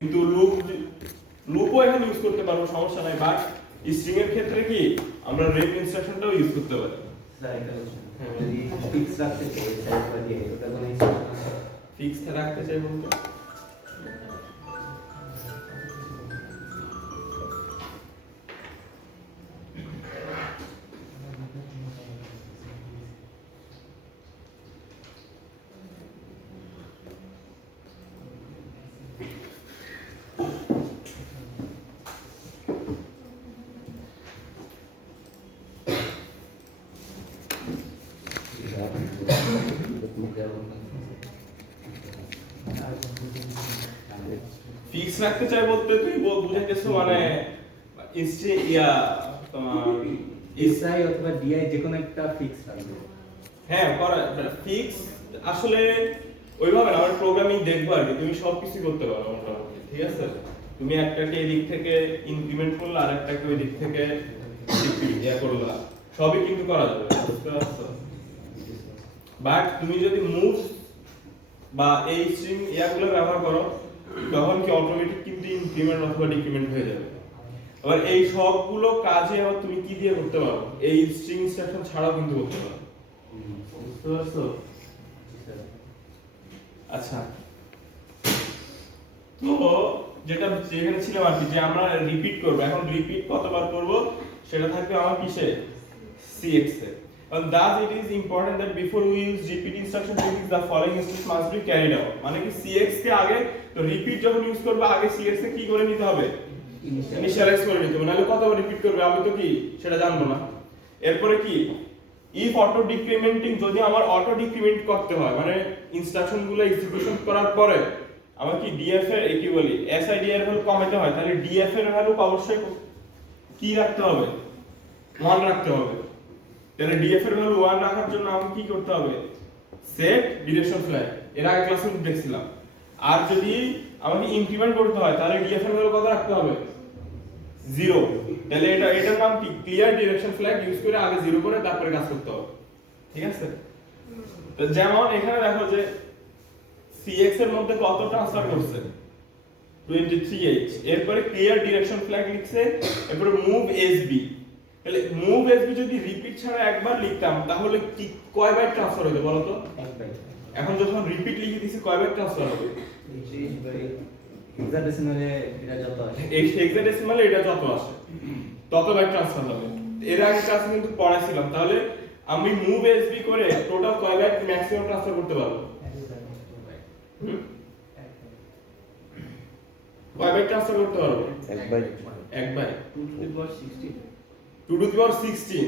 কিন্তু লুপও এখানে ইউজ করতে পারবো, সমস্যা নাই। বাট স্ট্রিং এর ক্ষেত্রে কি আমরা রেপ ইনস্ট্রাকশনটাও ইউজ করতে পারি। ফিক্স রাখতে চাই ওটা কোনো ফিক্স রাখতে চাই বলতে ফিক্স রাখতে চাই বলতে তুই বুঝাইতেছো মানে তোমার এসআই অথবা ডিআই যে কোনো একটা ফিক্স রাখবে। হ্যাঁ করা ফিক্স আসলে ওইভাবে না, আমরা প্রোগ্রামিং দেখবো আর কি, তুমি সবকিছু করতে পারো মোটামুটি, ঠিক আছে। তুমি একটাকে এই দিক থেকে ইনক্রিমেন্ট করলা আর একটাকে ওই দিক থেকে করলা, সবই কিন্তু করা যাবে, বুঝতে পারছো। বাট তুমি যদি মুভ বা এই স্ট্রিং ইয়াগুলো ব্যবহার করো তখন কি অটোমেটিক কিন্তু ইনক্রিমেন্ট অথবা ডিক্রিমেন্ট হয়ে যাবে। আবার এই সবগুলো কাজে আবার তুমি কি দিয়ে করতে পারো, এই স্ট্রিং ইনস্ট্রাকশন ছাড়াও কিন্তু করতে পারো, বুঝতে পারছো। আচ্ছা, তো যেটা যেখানে ছিলাম আর কি, যে আমরা রিপিট করব, এখন রিপিট কতবার করব সেটা থাকবে আমার কিসে, cx A. And thus it is important that before we use repeat instruction techniques the following steps must be carried out। মানে কি cx কে আগে তো রিপিট যখন ইউজ করব আগে cx কে কি করে নিতে হবে, ইনিশিয়ালাইজ করে নিতে হবে, নাহলে কতবার রিপিট করবে আমি তো কি সেটা জানবো না। এরপরে কি if auto decrementing, যদি আমার অটো ডিক্রিমেন্ট করতে হয় মানে ইনস্ট্রাকশন গুলো এক্সিকিউশন করার পরে আমার কি df এর কি বলি si এর ভ্যালু কমাতে হয়, তাহলে df এর ভ্যালু অবশ্যই কি রাখতে হবে, 1 রাখতে হবে। তাহলে df এর ভ্যালু 1 রাখার জন্য আমাকে কি করতে হবে, সেট ডিরেকশন ফ্ল্যাগ, এর আগে ক্লাসে দেখছিলাম। আর যদি আমাকে ইনক্রিমেন্ট করতে হয় তাহলে df এর ভ্যালু কত রাখতে হবে, 0। তাহলে এটার নাম কি, ক্লিয়ার ডিরেকশন ফ্ল্যাগ ইউজ করে আগে 0 করে তারপরে কাজ করতে হবে, ঠিক আছে। তো যেমন এখানে দেখো যে cx এর মধ্যে কত ট্রান্সফার করছে, 23h। এরপরে ক্লিয়ার ডিরেকশন ফ্ল্যাগ লিখছে, এরপরে মুভ sb। তাহলে মুভ sb যদি রিপিট ছাড়া একবার লিখতাম তাহলে কি কয় বাইট ট্রান্সফার হতো বলো তো। এখন যখন রিপিট লিখে দিছি কয় বাইট ট্রান্সফার হবে, হেক্সাডেসিমালে এটা যত আসে হেক্সাডেসিমালে এটা যত আসে তত বাইট ট্রান্সফার হবে। এর আগে ক্লাসে কিন্তু পড়াইছিলাম। তাহলে আমি মুভ sb করে টোটাল কয় বাইট ম্যাক্সিমাম ট্রান্সফার করতে পারবো, কয় বাইট ট্রান্সফার করতে পারবো, 1 বাইট 2 টু দি পাওয়ার 16।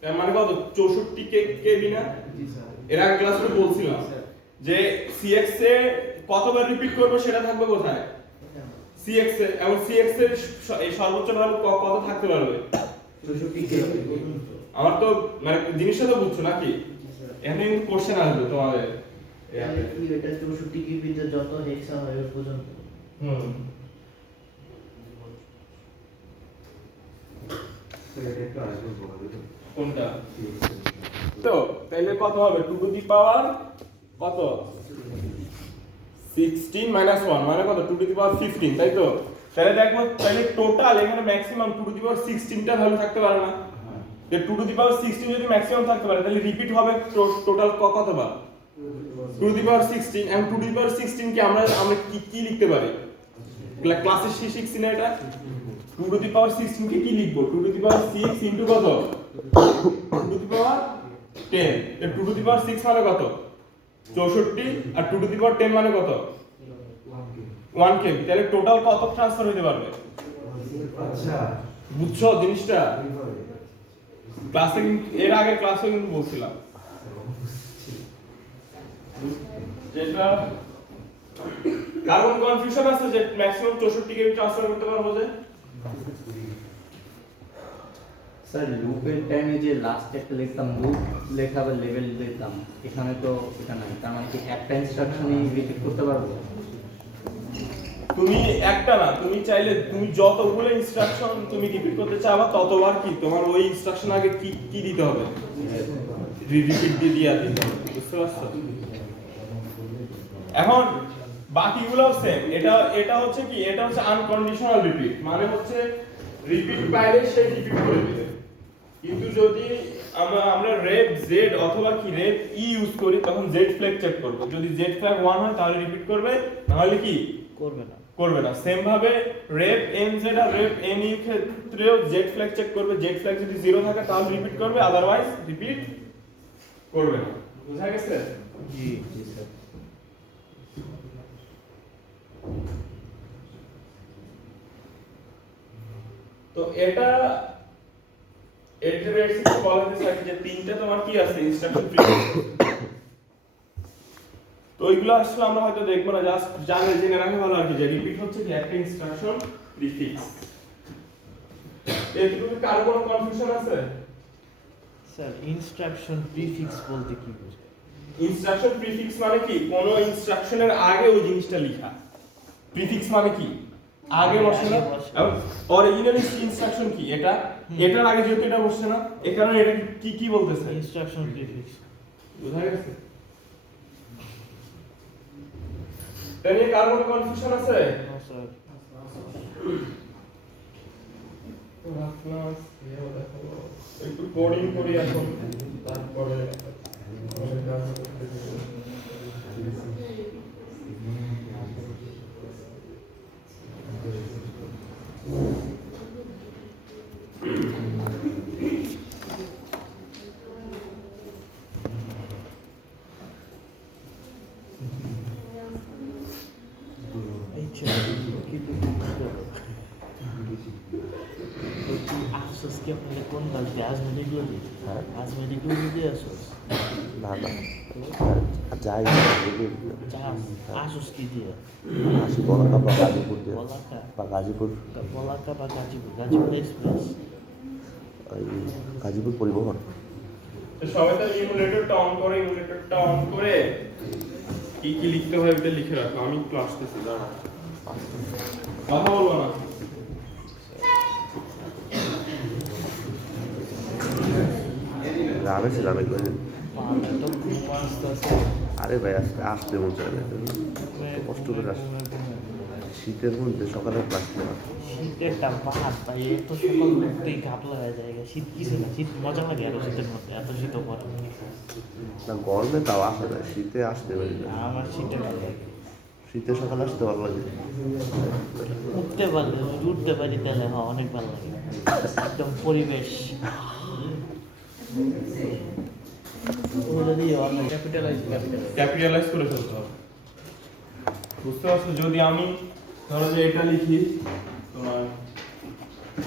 তার মানে কত, 64 কেবি না। এর আগে ক্লাসে বলছিলাম যে cx এ কতবার রিপিট করব সেটা থাকবে কোথায়, cx এ। এবং cx এর এই সর্বোচ্চ ভ্যালু কত থাকতে পারবে, 64 কেবি। আমার তো মানে জিনিসটা তো বুঝছো নাকি, এখানে কিন্তু কোশ্চেন আসবে তোমাদের কি এটা 64 কেবিতে যত হেক্সা হয় ওই পর্যন্ত। কোনটা, তো তাহলে কত হবে, 2 টু দি পাওয়ার কত 16 মাইনাস 1 মানে কত, 2 টু দি পাওয়ার 15, তাই তো। তাহলে দেখো তাহলে টোটাল এখানে ম্যাক্সিমাম 2 টু দি পাওয়ার 16টা ভ্যালু থাকতে পারে না। যে 2 টু দি পাওয়ার 16 যদি ম্যাক্সিমাম থাকতে পারে তাহলে রিপিট হবে টোটাল কতবার, 2 টু দি পাওয়ার 16। এবং 2 টু দি পাওয়ার 16 কে আমরা কি লিখতে পারি, ক্লাসে শিখছি না এটা। 2 টু দি পাওয়ার 16 কে কি লিখবো, 2 টু দি পাওয়ার 6 ইনটু কত, 2 টু দি পাওয়ার 10। তো 2 টু দি পাওয়ার 6 মানে কত, 64, আর 2 টু দি পাওয়ার 10 মানে কত, 1 কেবি। তাহলে টোটাল কত ট্রান্সফার হতে পারবে, আচ্ছা বুঝছো জিনিসটা। ক্লাসে এর আগে ক্লাসে কিন্তু বলছিলাম যেটা কারণ কনফিউশন আছে যে ম্যাক্সিমাম 64 কেবি ট্রান্সফার করতে পারবো যে। স্যার লুপের টাইমে যে লাস্ট একটা লিখতাম, লুপ লেখা বা লেভেল লিখতাম, এখানে তো এটা নাই, তার মানে কি একটা ইনস্ট্রাকশনই রিপিট করতে পারবো। তুমি একটা না, তুমি চাইলে তুমি যতগুলো ইনস্ট্রাকশন তুমি রিপিট করতে চাও ততবার কি তোমার ওই ইনস্ট্রাকশন আগে কি দিতে হবে, রিপিট দিয়ে দিতে হবে, বুঝতে পারছো। এখন বাকিগুলোও সেম। এটা হচ্ছে কি, এটা হচ্ছে আনকন্ডিশনাল রিপিট, মানে হচ্ছে রিপিট পাইলে সে রিপিট করে দিবে। কিন্তু যদি আমরা রেপ জেড অথবা কি রেপ ই ইউজ করি তখন জেড ফ্ল্যাগ চেক করব। যদি জেড ফ্ল্যাগ 1 হয় তাহলে রিপিট করবে, না হলে কি করবে না। সেম ভাবে রেপ এম জেড আর রেপ এন এর ক্ষেত্রেও জেড ফ্ল্যাগ চেক করবে। জেড ফ্ল্যাগ যদি 0 থাকে তাহলে রিপিট করবে, আদারওয়াইজ রিপিট করবে না। বুঝা গেছে? জি জি স্যার। তো এটা এড্রেসিং বলা যায় যে তিনটা তোমার কি আছে ইনস্ট্রাকশন প্রিফিক্স। তো এইগুলো আসলে আমরা হয়তো দেখবো না, জাস্ট জেনে রাখা ভালো আর কি, যে রিপিট হচ্ছে কি একটা ইনস্ট্রাকশন প্রিফিক্স। এটুকু কারো কোনো কনফিউশন আছে? স্যার ইনস্ট্রাকশন প্রিফিক্স বলতে কি বোঝায়? ইনস্ট্রাকশন প্রিফিক্স মানে কি, কোন ইনস্ট্রাকশনের আগে ওই জিনিসটা লেখা। প্রিফিক্স মানে কি, আগে বসে না। এবং অরিজিনাল ইনস্ট্রাকশন কি, এটার আগে যেহেতু এটা বসছে না, এই কারণে এটা কি কি বলতেছে ইনস্ট্রাকশন প্রিফিক্স। বুঝা গেছে? তাই নিয়ে কার কোনো কনফিউশন আছে? No sir. একটু কোডিং করি এখন, তারপরে এই ছেলে কি আসস কি আপনাদের কোন কালকে আজ মেডিকেল দিতে? হ্যাঁ। আজ মেডিকেল দিতে আসস? না না যাই আসস কি দিয়ে? আসি বলাকা বা গাজীপুর দিয়ে বলাকা বা গাজীপুর বলাকা বা গাজীপুর? গাজীপুর এক্সপ্রেস। ওই গাজীপুর পরিবহন। তো সবাই তো ইমুলেটরটা অন করে কি কি লিখতে হয় ওটা লিখে রাখো। আমি একটু আসতেছি, দাঁড়া, কথা বলবো না। গ্রামে ছিলাম একবার। তো ঘুম আসতেছে। আরে ভাই আজকে আসতে মন চায় না, কষ্ট করে আসতে। শীতের মধ্যে সকালে ক্লাস নেওয়া শীতেরটা বাদ ভাই, এত সকাল উঠতেই ঘাপলা হয়ে যায়। শীত কিছু না, শীত মজা লাগে আরো শীতের মধ্যে, এত শীত পড়ে না, গরমে তাও আসা যায়, শীতে আসতে পারি না। আমার শীতে ভালো লাগে। শীতে সকালে আসতে ভালো লাগে। উঠতে পারলে যদি উঠতে পারি তাহলে হ্যাঁ অনেক ভালো লাগে, একদম পরিবেশ। ক্যাপিটালাইজ করে ফেলতে হবে, বুঝতে পারছো? যদি আমি ধরো যে এটা লিখি তোমার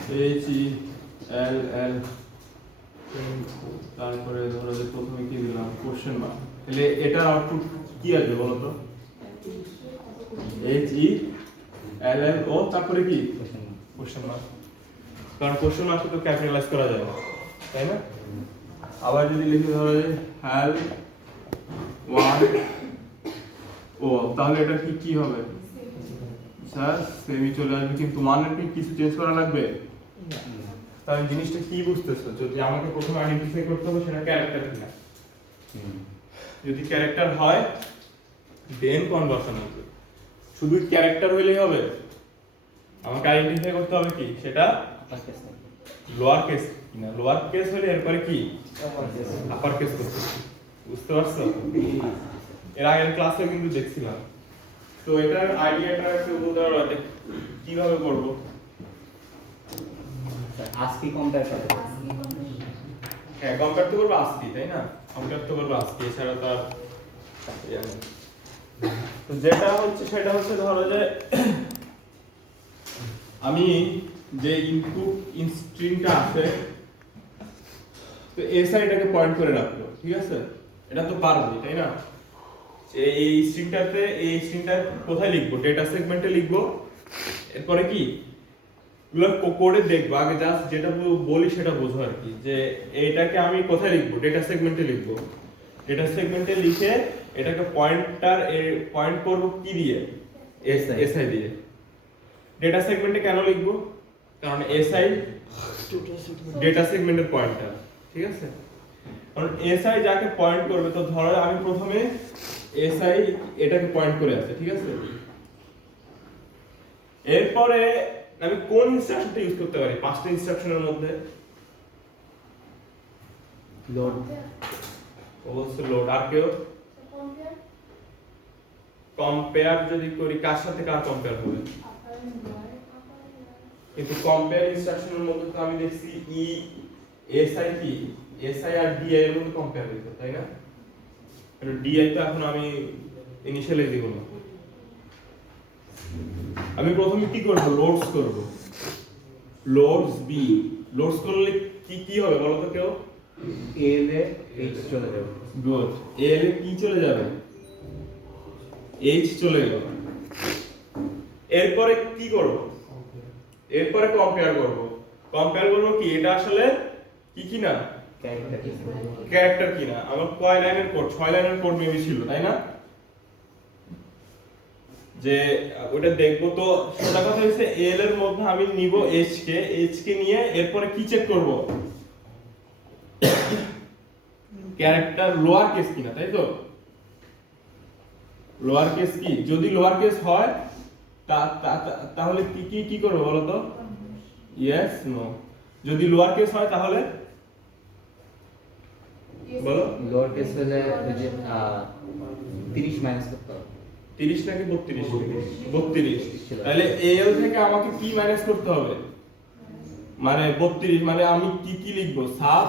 HELL, তারপরে ধরো যে প্রথমে কি দিলাম কোশ্চেন মার্ক, তাহলে এটার আউটপুট কি আসবে বলো তো? HELL তারপরে কি কোশ্চেন মার্ক, কারণ কোশ্চেন মার্ক তো ক্যাপিটালাইজ করা যায় না, তাই না? আবার যদি লিখে ধরো যে হ্যাল 1 তাহলে এটা কি হবে স্যার? সেমি চলে আসবে, কিন্তু মানের কি কিছু চেঞ্জ করা লাগবে? তাহলে জিনিসটা কি বুঝতেছো? যদি আমাকে প্রথমে আইডেন্টিফাই করতে হবে সেটা ক্যারেক্টার কিনা। যদি ক্যারেক্টার হয় দেন কনভার্সন হবে। শুধু ক্যারেক্টার হইলেই হবে? আমাকে আইডেন্টিফাই করতে হবে কি সেটা লোয়ার কেস কিনা। লোয়ার কেস হলে এরপরে কি আপার কেস করতে, বুঝতে পারছো? এর আগের ক্লাসে কিন্তু দেখছিলাম। তো এটার আইডিয়াটা একটু বলতে পারো কিভাবে করব? আজকে কম্পেয়ার করতে হ্যাঁ, কম্পেয়ার তো করবো আজকে, তাই না? কম্পেয়ার তো করবো আজকে, এছাড়া তো আর তো যেটা হচ্ছে সেটা হচ্ছে ধরো যে আমি যে ইনপুট স্ট্রিংটা আছে তো এই সাইডটাকে পয়েন্ট করে রাখবো, ঠিক আছে? এটা তো পারবি, তাই না? যে এই স্ট্রিংটা কোথায় লিখবো? ডেটা সেগমেন্টে লিখবো। এরপরে কি গুলো কোডে দেখবো, আগে জাস্ট যেটা বলি সেটা বোঝো আর কি, যে এইটাকে আমি কোথায় লিখবো? ডেটা সেগমেন্টে লিখবো। ডেটা সেগমেন্টে লিখে এটাকে পয়েন্ট করব কি দিয়ে? এসআই দিয়ে। ডেটা সেগমেন্টে কেন লিখবো? কারণ এসআই ডেটা সেগমেন্টের পয়েন্টার, ঠিক আছে? কারণ এসআই যাকে পয়েন্ট করবে, তো ধরো আমি প্রথমে এসআই এটাকে পয়েন্ট করে আছে, ঠিক আছে? এরপরে আমি কোন ইনস্ট্রাকশনটা ইউজ করতে পারি 5টা ইনস্ট্রাকশনের মধ্যে? লোড অবশ্যই লোড। আর কেউ? কম্পেয়ার যদি করি, কার সাথে কার কম্পেয়ার হবে? কিন্তু কম্পেয়ার ইনস্ট্রাকশনের মধ্যে তো আমি দেখছি ই এসআই কি এসআই আর ডিআই এর মধ্যে কম্পেয়ার হইতো, তাই না? কিন্তু ডিআই তো এখন আমি ইনিশিয়ালি দিব না। আমি প্রথমে কি করব? লোডস করব। Loads B. লোডস করলে কি কি হবে বলো তো কেউ? এল এ এইচ চলে যাবে। গুড। এল এ কি চলে যাবে? এইচ চলে গেল। এরপরে কি করব? এরপরে কম্পেয়ার করব। কম্পেয়ার করব কি এটা আসলে কি কি না? ক্যারেক্টার কি না? আমার কয় লাইনের কোড? 6 লাইনের কোড মেবি ছিল, তাই না? যে ওটা দেখবো। তো সোজা কথা হচ্ছে এল এর মধ্যে আমি নিব এইচ কে নিয়ে এরপরে কি চেক করব? ক্যারেক্টার লোয়ার কেস কিনা, তাই তো? লোয়ার কেস কি? যদি লোয়ার কেস হয় তাহলে কি কি কি করব বলো তো? Yes no. যদি লোয়ার কেস হয় তাহলে বলো। লোয়ার কেস হলে ওই যে 30 মাইনাস করতে হবে। 30 নাকি 32? 32। তাহলে এল থেকে আমাকে কি মাইনাস করতে হবে? মানে 32 মানে আমি কি কি লিখবো? সাব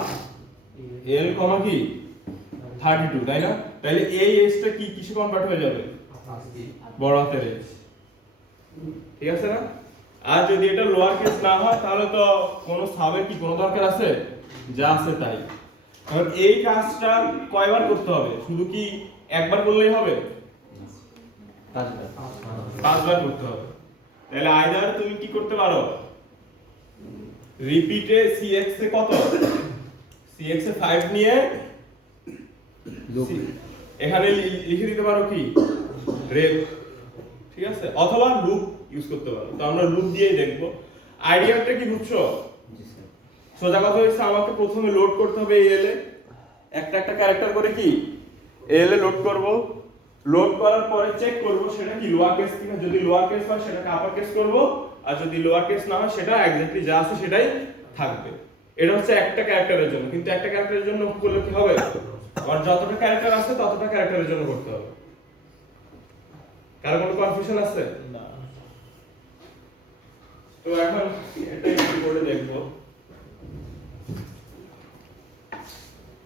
এল কমা কি 32, তাই না? তাহলে এই এসটা কি কিসে কনভার্ট হয়ে যাবে? বড় হাতের এস। ঠিক আছে না? আর যদি এটা লোয়ার কেস না হয় তাহলে তো কোনো সাবের কি কোনো দরকার আছে? যা আছে তাই। কারণ এই কাজটা কয়বার করতে হবে? শুধু কি একবার করলেই হবে? 5 বার করতে হবে। তাহলে আইদার তুমি কি করতে পারো? রিপিটে সিএক্স এ কত? সিএক্স এ 5 নিয়ে এখানে লিখে দিতে পারো কি? রেপ। ঠিক আছে? অথবা লুপ ইউজ করতে পারো। তো আমরা লুপ দিয়েই দেখব। আইডিয়াটা কি বুঝছো? সোজা কথা হচ্ছে আমাকে প্রথমে লোড করতে হবে এল এ একটা একটা ক্যারেক্টার করে কি এল এ লোড করব। লোড করার পরে চেক করব সেটা কি লোয়ার কেস কিনা। যদি লোয়ার কেস হয় সেটাকে আপার কেস করব, আর যদি লোয়ার কেস না হয় সেটা এক্স্যাক্টলি যা আছে সেটাই থাকবে। এটা হচ্ছে একটা ক্যারেক্টারের জন্য। কিন্তু একটা ক্যারেক্টারের জন্য করলে কি হবে? আর যতটা ক্যারেক্টার আছে ততটা ক্যারেক্টারের জন্য করতে হবে। কার কোনো কনফিউশন আছে? না। তো এখন এটাই কি করে দেখব।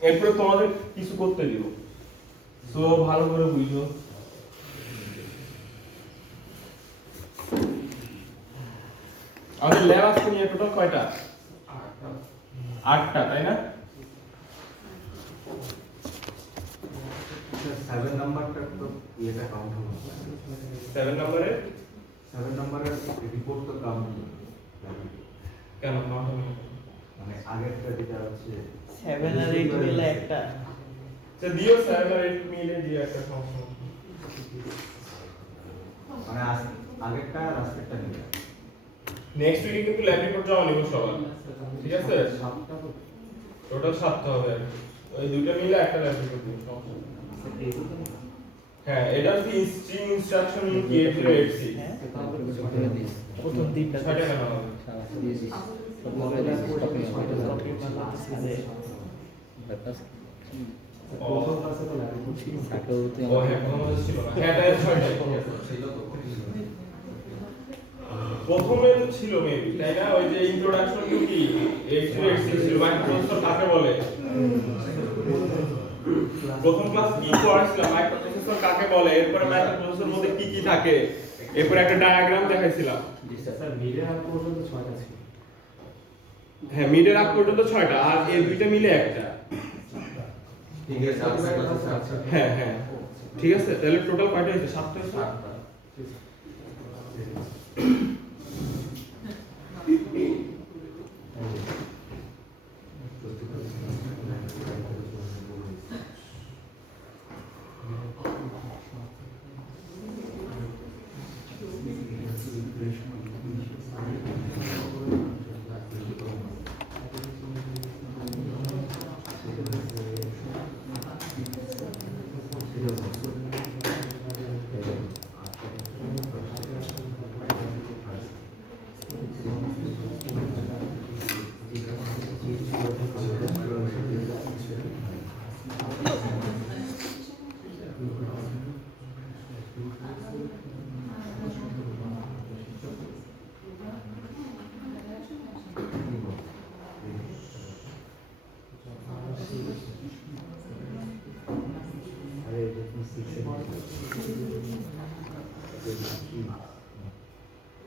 এরপরে তোমাদের কিছু করতে দিব। সো ভালো করে বুঝো। আমাদের ল্যাব আজকে নিয়ে টোটাল কয়টা? 8টা, তাই না? 7 নাম্বারটা তো এটা কাউন্ট হবে 7 নম্বরে 7 নাম্বারের রিপোর্ট তো কাউন্ট কেন কাউন্ট হবে? মানে আগেরটা যেটা আছে 7 আর 8 মিলে একটা। তো দিও 7 আর 8 মিলে দিও একটা ফাংশন। মানে আগেরটা আর আজকেরটা মিলে নেক্সট উইকে কিন্তু ল্যাব রিপোর্ট জমা নিব সবার। ঠিক আছে? টোটাল 7টা হবে আর কি। ওই দুইটা মিলে একটা ল্যাব রিপোর্ট দিব। হ্যাঁ, এটা হচ্ছে স্ট্রিং ইনস্ট্রাকশন K086। হ্যাঁ প্রথম দিকটা 6টা কেন হবে? প্রথম ক্লাসে তো লাগে ও হ্যাঁ, প্রথম মাসে ছিল না। হ্যাঁ, এটা 6টা প্রথমে তো ছিল মেবি, তাই না? ওই যে ইন্ট্রোডাকশন টু কি X86 ছিল। মাইক্রোপ্রসেসর কাকে বলে? প্রথম ক্লাস কি পড়াইছিলাম? মাইক্রোপ্রসেসর কাকে বলে, এরপরে মাইক্রোপ্রসেসরের মধ্যে কি কি থাকে, এরপর একটা ডায়াগ্রাম দেখাইছিলাম। স্যার মিডের আগ পর্যন্ত 6টা ছিল হ্যাঁ, মিডের আগ পর্যন্ত 6টা, আর এই দুইটা মিলে একটা। ঠিক আছে হ্যাঁ হ্যাঁ, ঠিক আছে। তাহলে টোটাল কয়টা হয়েছে? 7টা হয়েছে।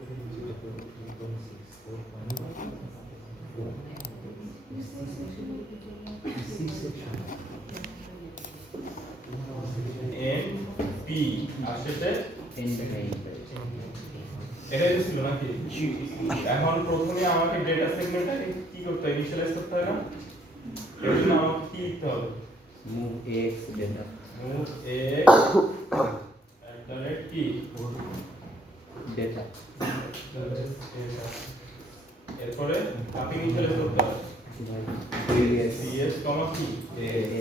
এন পি আর শেষে এন ডেটা এটাই তো ছিল নাকি এখন প্রথমে আমাকে ডেটা সেগমেন্টটাকে কি করতে হবে ইনিশিয়ালাইজ করতে হবে না এর জন্য আমাকে কি লিখতে হবে মুভ এক্স ডেটা মুভ এ কি ডেটা এরপরে আপনি ইনিশিয়ালাইজ করতে হবে সিএস কমা কি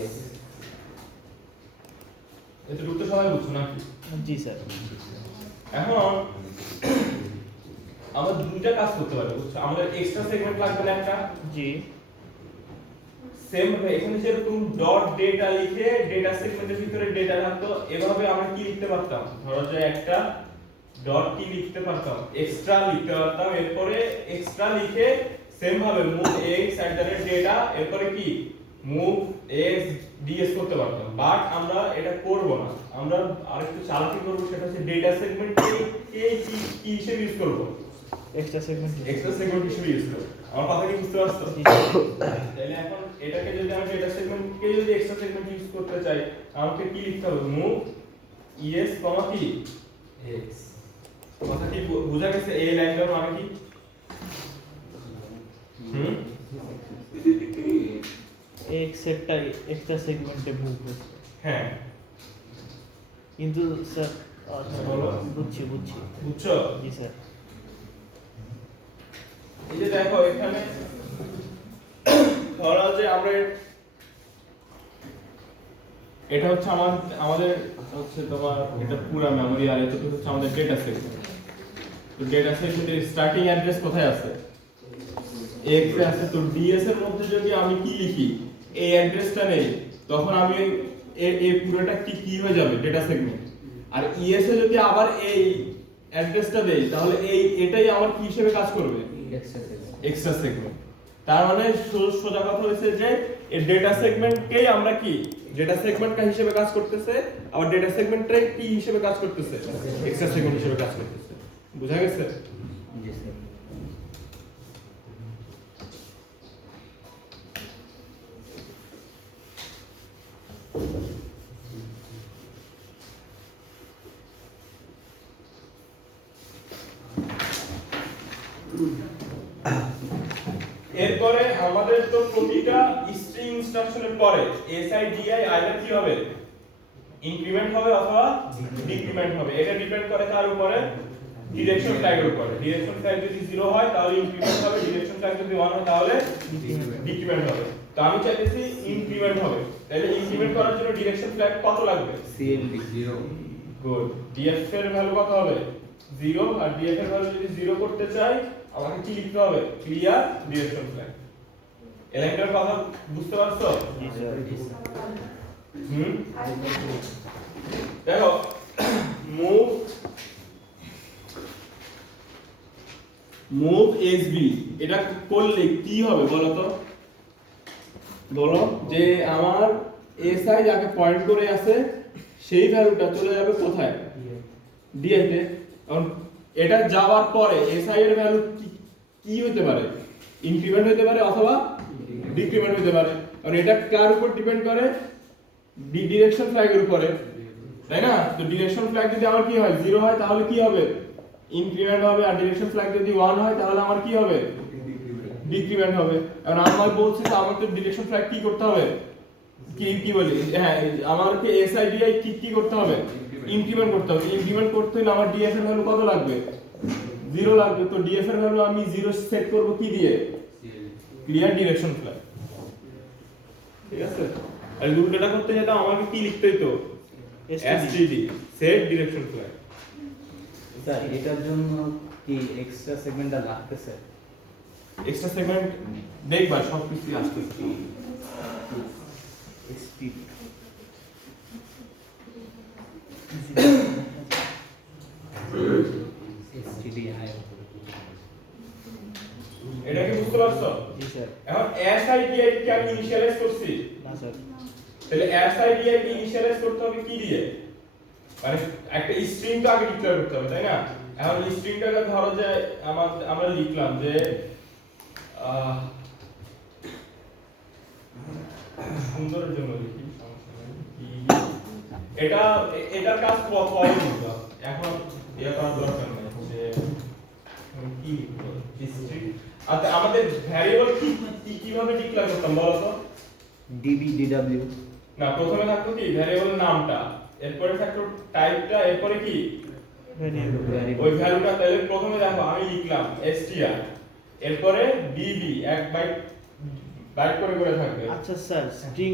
এস এটা রুটটা সবাই বুঝছো নাকি জি স্যার এখন আমরা দুইটা কাজ করতে পারি বুঝছো আমাদের এক্সট্রা সেগমেন্ট লাগবে না একটা জি সেম ভাবে এখানে যেরকম ডট ডেটা লিখে ডেটা সেগমেন্টের ভিতরে ডেটা থাকতো এভাবে আমরা কি লিখতে পারতাম ধরো যে একটা ডট কি লিখতে পারতাম এক্সট্রা লিখতে পারতাম এরপরে এক্সট্রা লিখে সেম ভাবে মুভ এক্স ডেটা এরপরে কি মুভ এক্স ডিএস করতে পারতাম বাট আমরা এটা করব না আমরা আরেকটু চালাকি করব সেটা হচ্ছে ডেটা সেগমেন্ট কে কি হিসেবে ইউজ করব এক্সট্রা সেগমেন্ট এক্সট্রা সেগমেন্ট হিসেবে ইউজ করব আমার কথা কি বুঝতে পারছো তাহলে এখন এটাকে যদি আমি ডেটা সেগমেন্টকে যদি এক্সট্রা সেগমেন্ট ইউজ করতে চাই আমাকে কি লিখতে হবে মুভ ইএস কমা কি এক্স কথা কি বোঝা গেছে এই লাইনটার মানে কি এক্স একটা এক্সট্রা সেগমেন্টে মুভ হচ্ছে হ্যাঁ কিন্তু স্যার বলো। বুঝছি বুঝছো জি স্যার এই যে দেখো এখানে ধরো যে আমরা এটা হচ্ছে আমাদের হচ্ছে তোমার এটা পুরো মেমরি আর এটা হচ্ছে আমাদের ডেটা সেগমেন্ট তো ডেটা সেগমেন্টের স্টার্টিং অ্যাড্রেস কোথায় আছে x এ আছে তো ds এর মধ্যে যদি আমি কি লিখি এই অ্যাড্রেসটা নেই তখন আমি এই পুরোটা কি হয়ে যাবে ডেটা সেগমেন্ট আর es এ যদি আবার এই অ্যাড্রেসটা দেই তাহলে এটাই আমার কি হিসেবে কাজ করবে এক্সট্রা সেগমেন্ট তার মানে সোজা কথা হইছে যে এই ডেটা সেগমেন্টকেই আমরা কি ডেটা সেগমেন্টটা হিসেবে কাজ করতেছে আবার ডেটা সেগমেন্টটাই কি হিসেবে কাজ করতেছে এক্সট্রা সেগমেন্ট হিসেবে কাজ করতেছে বুঝা গেছে জি স্যার এরপরে আমাদের তো প্রতিটা স্ট্রিং ইনস্ট্রাকশনের পরে SIDI আইদার কি হবে ইনক্রিমেন্ট হবে অথবা ডিক্রিমেন্ট হবে এটা ডিপেন্ড করে কার উপরে ডিরেকশন ফ্ল্যাগের উপরে ডিরেকশন ফ্ল্যাগ যদি 0 হয় তাহলে ইনক্রিমেন্ট হবে ডিরেকশন ফ্ল্যাগ যদি 1 হয় তাহলে ডিক্রিমেন্ট হবে তো আমি চাইতেছি ইনক্রিমেন্ট হবে তাহলে ইনক্রিমেন্ট করার জন্য ডিরেকশন ফ্ল্যাগ কত লাগবে সিএলডি 0 গুড ডিএফ এর ভ্যালু কত হবে 0 আর ডিএফ এর ভ্যালু যদি 0 করতে চাই আমাকে কি লিখতে হবে ক্লিয়ার ডিরেকশন ফ্ল্যাগ এলাইনটার কথা বুঝতে পারছো জি স্যার দেখো মুভ এসবি এটা করলে কি হবে বলো তো বলো যে আমার এসআই যাকে পয়েন্ট করে আছে সেই ভ্যালুটা চলে যাবে কোথায় ডিএফ এ কারণ এটা যাওয়ার পরে এসআই এর ভ্যালু কি হতে পারে ইনক্রিমেন্ট হতে পারে অথবা ডিক্রিমেন্ট হতে পারে কারণ এটা কার উপর ডিপেন্ড করে ডিরেকশন ফ্ল্যাগের উপরে তাই না তো ডিরেকশন ফ্ল্যাগ যদি আমার কি হয় 0 হয় তাহলে কি হবে ইনক্রিমেন্ট হবে আর ডিরেকশন ফ্ল্যাগ যদি 1 হয় তাহলে আমার কি হবে ডিক্রিমেন্ট হবে কারণ আমার বলছি যে আমার তো ডিরেকশন ফ্ল্যাগ কি করতে হবে কি বলি হ্যাঁ আমাকে এসআইডিআই কি করতে হবে ইনক্রিমেন্ট করতে হবে ইনক্রিমেন্ট করতে হলে আমার ডিএফ এর ভ্যালু কত লাগবে 0 লাগবে তো ডিএফ এর ভ্যালু আমি 0 সেট করব কি দিয়ে ক্লিয়ার ডিরেকশন ফ্ল্যাগ ঠিক আছে আর উল্টোটা করতে যেটা আমাকে কি লিখতে হতো STD set direction flag sir এটার জন্য কি এক্সট্রা সেগমেন্টটা লাগতেছে এক্সট্রা সেগমেন্ট দেখবা সব কিছু আসতেছে এসটি এসটিডিআই এটা কি বুঝতে পারছো জি স্যার এখন এসআইডিআই কে আমি ইনিশিয়ালাইজ করছি না স্যার তাহলে এসআইডিআই কে ইনিশিয়ালাইজ করতে হবে কি দিয়ে মানে একটা স্ট্রিং তো আগে ডিক্লেয়ার করতে হবে তাই না এখন স্ট্রিংটাকে ধরো যে আমরা লিখলাম যে সুন্দরের জন্য লিখি, সমস্যা নেই। এটার কাজ পরে লিখবা, এখন ইয়ে করার দরকার নেই যে কি লিখবো স্ট্রিং। আচ্ছা আমাদের ভ্যারিয়েবল কিভাবে ডিক্লেয়ার করতাম বলো তো? ডিবি ডিডব্লিউ না, প্রথমে থাকতো কি ভ্যারিয়েবলের নামটা, এরপরে থাকতো টাইপটা, এরপরে কি ওই ভ্যালুটা। তাহলে প্রথমে দেখো আমি লিখলাম str, এরপরে db, এক বাইট করে করে থাকবে। আচ্ছা স্যার, স্ট্রিং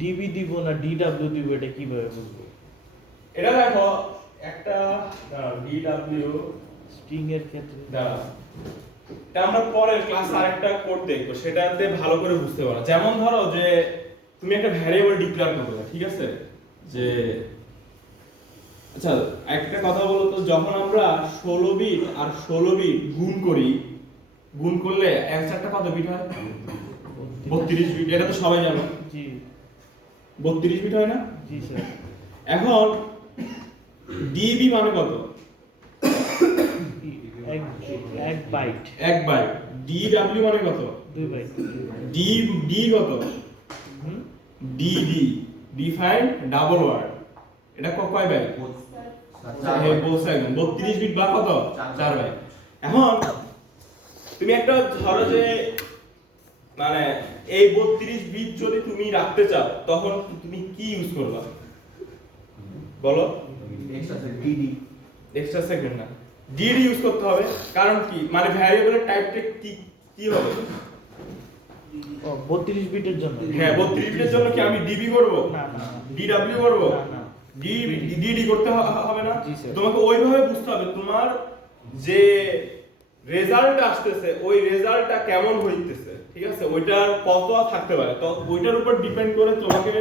ডিবি দিব না ডিডব্লিউ দিব, এটা কিভাবে বুঝবো? এটা দেখো একটা dw স্ট্রিং এর ক্ষেত্রে দাঁড়া, এটা আমরা পরের ক্লাসে আরেকটা কোড দেখবো, সেটাতে ভালো করে বুঝতে পারো। যেমন ধরো যে তুমি একটা ভ্যারিয়েবল ডিক্লেয়ার করবে, ঠিক আছে? যে আচ্ছা একটা কথা বলো তো, যখন আমরা 16 বিট আর 16 বিট গুণ করি, গুণ করলে অ্যানসারটা কত বিট হয়? 32 বিট। এটা তো সবাই জানো, জি 32 বিট হয় না? জি স্যার। এখন ডিবি মানে কত? এক বাইট। 1 বাইট। ডিডব্লিউ মানে কত? 2 বাইট। ডি কত? DD, define double word. এটা কয় বাইট? হ্যাঁ বলছে একদম 32 বিট বা কত? 4 বাইট। এখন তুমি একটা ধরো যে মানে এই 32 বিট যদি তুমি রাখতে চাও, তখন তুমি কি ইউজ করবা বলো? ডিডি এক্সট্রা সেকেন্ড না, ডিডি ইউজ করতে হবে। কারণ কি, মানে ভ্যারিয়েবলের টাইপটা কি হবে? ও 32 বিটের জন্য। হ্যাঁ 32 বিটের জন্য কি আমি ডিবি করব? না না ডিডব্লিউ করব? না না। ডিডি করতে হবে না? জি, স্যার। তোমাকে ওইভাবে বুঝতে হবে তোমার যে রেজাল্ট আসতেছে, ওই রেজাল্টটা কেমন হইতেছে, ঠিক আছে? ওইটার কত থাকতে পারে, তো ওইটার উপর ডিপেন্ড করে তোমাকে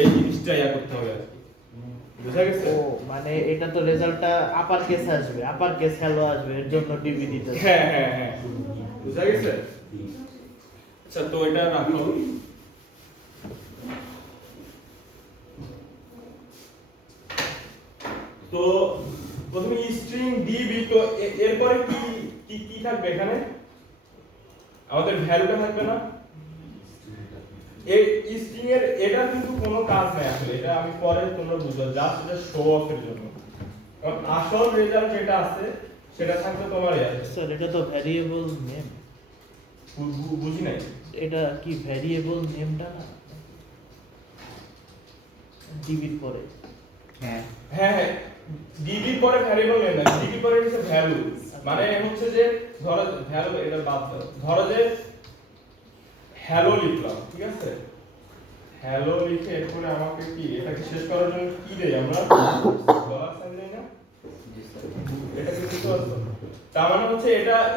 এই জিনিসটা ইয়া করতে হবে আর কি। বুঝা গেছে? ও মানে এটা তো রেজাল্টটা আপার কেস আসবে, আপার কেস হ্যালো আসবে, এর জন্য ডিবি দিতে হবে। হ্যাঁ হ্যাঁ হ্যাঁ, বুঝা গেছে? আচ্ছা তো এটা রাখো। তো প্রথমে স্ট্রিং ডিবি, তো এরপরে কি থাকবে এখানে? আমাদের ভ্যালুটা থাকবে না? এই স্ট্রিং এর এটা কিন্তু কোনো কাজ নাই আসলে, এটা আমি পরে তোমরা বুঝো, জাস্ট এটা শো অফ এর জন্য। কারণ আসল রেজাল্ট যেটা আছে সেটা থাকবে তোমার ইয়াতে। স্যার এটা তো ভ্যারিয়েবল নেম, বুঝি নাই। এটা কি ভ্যারিয়েবল নেমটা না ডিবির পরে? হ্যাঁ হ্যাঁ হ্যাঁ, ডিবি পরে ভ্যারিয়েবল নেম না, ডিবি পরে হচ্ছে ভ্যালু। মানে হচ্ছে যে ধরো ভ্যালু, এটা বাদ দাও, ধরো যে হ্যালো লিখলাম, ঠিক আছে? হ্যালো লিখে এরপরে আমাকে কি এটাকে শেষ করার জন্য কি দেই আমরা? ডলার সাইন দেই না? এটা কি বুঝতে পারছো? তার মানে হচ্ছে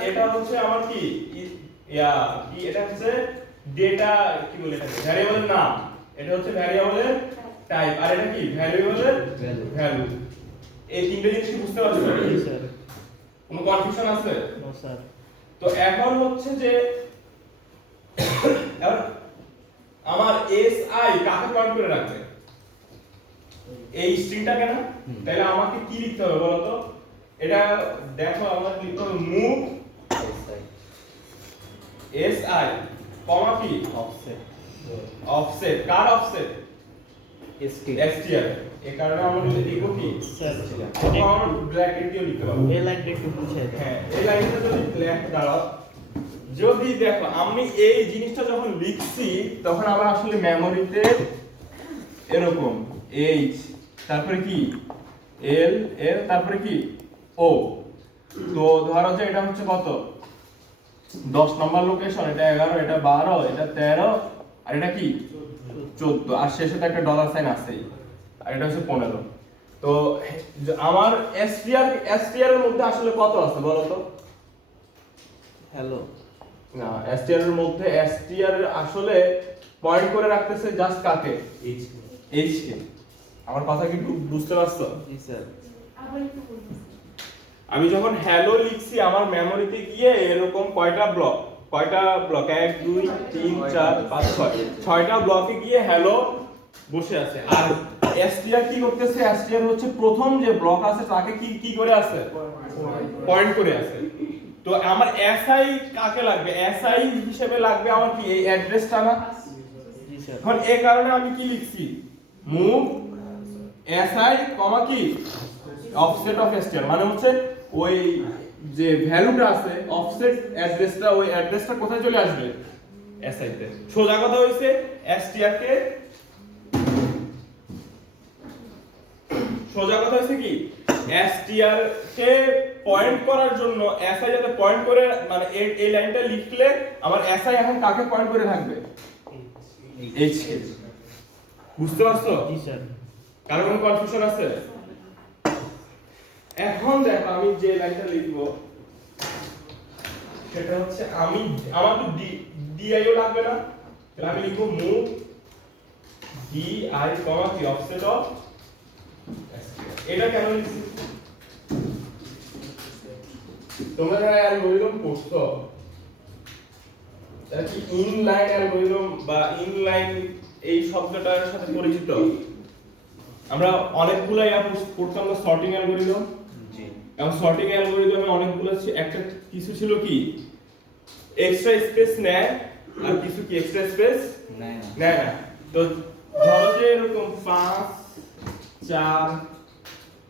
এটা হচ্ছে আমার কি এটা হচ্ছে ডেটা, কি বলে এটাকে, ভ্যারিয়েবলের নাম। এটা হচ্ছে ভ্যারিয়েবলের টাইপ, আর এটা কি ভ্যারিয়েবলের ভ্যালু। এই তিনটে জিনিস কি বুঝতে পারছো? জি স্যার। কোনো কনফিউশন আছে? No sir. তো এখন হচ্ছে যে এখন আমার এসআই কাকে পয়েন্ট করে রাখবে? এই স্ট্রিংটাকে না? তাহলে আমাকে কি লিখতে হবে বলো তো? এটা দেখো, আমাকে লিখতে হবে মুভ এসআই কমা কি অফসেট অফসেট। কার অফসেট? ST STR. এই কারণে আমরা লিখব কি স্যার তখন আমরা ব্র্যাকেট দিয়ে লিখতে পারবো। এই লাইনটা একটু বুঝিয়ে দেন। হ্যাঁ, এই লাইনটা যদি ব্ল্যাক দাঁড়াও, যদি দেখো আমি এই জিনিসটা যখন লিখছি তখন আমার আসলে মেমোরিতে এরকম এইচ, তারপরে কি এল এল, তারপরে কি ও। তো ধরো যে এটা হচ্ছে কত 10 নম্বর লোকেশন, এটা 11, এটা 12, এটা 13, আর এটা কি 14, আর শেষে তো একটা ডলার সাইন আছেই, আর এটা হচ্ছে 15। তো আমার এসটিআর এর মধ্যে আসলে কত আছে বলো তো? হ্যালো না, এসটিআর এর মধ্যে এসটিআর আসলে পয়েন্ট করে রাখতেছে জাস্ট কাকে? H K. আমার কথা কি বুঝতে পারছো? জি স্যার। আমি যখন হ্যালো লিখছি আমার মেমোরিতে গিয়ে এরকম কয়টা ব্লক 1 2 3 4 5 6 6টা ব্লকে গিয়ে হ্যালো বসে আছে। আর এসটিআর কি করতেছে, এসটিআর হচ্ছে প্রথম যে ব্লক আছে তাকে কি করে আছে, পয়েন্ট করে আছে। তো আমার এসআই কাকে লাগবে, এসআই হিসেবে লাগবে আমার কি এই অ্যাড্রেসটা না। জি স্যার। এখন এই কারণে আমি কি লিখছি, মুভ এসআই কমা কি অফসেট অফ এসটিআর, মানে হচ্ছে ওই যে ভ্যালুটা আছে অফসেট অ্যাড্রেসটা, ওই অ্যাড্রেসটা কোথায় চলে আসবে, এসআই তে। সোজা কথা হইছে এসটিআর কে, সোজা কথা হইছে কি এসটিআর কে পয়েন্ট করার জন্য এসআই যাতে পয়েন্ট করে, মানে এই লাইনটা লিখলে আমার এসআই এখন কাকে পয়েন্ট করে থাকবে, এইচ কে। বুঝতে পারছো? জি স্যার। কারো কোনো কনফিউশন আছে? এখন দেখো আমি যে লাইনটা লিখব সেটা হচ্ছে আমার তো ডিআইও লাগবে না, তাহলে আমি লিখব মুভ ডিআই কমা কি অফসেট অফ। এটা কেন লিখছি, তোমরা যারা অ্যালগরিদম পড়ছো তারা কি ইনলাইন অ্যালগরিদম বা ইনলাইন এই শব্দটার সাথে পরিচিত? আমরা অনেকগুলো পড়তাম না সর্টিং অ্যালগরিদম। জি। এবং সর্টিং অ্যালগরিদমে অনেকগুলো একটা কিছু ছিল কি এক্সট্রা স্পেস নেয় আর কিছু কি এক্সট্রা স্পেস নেয় নেয় না। তো ধরো যে এরকম 5 4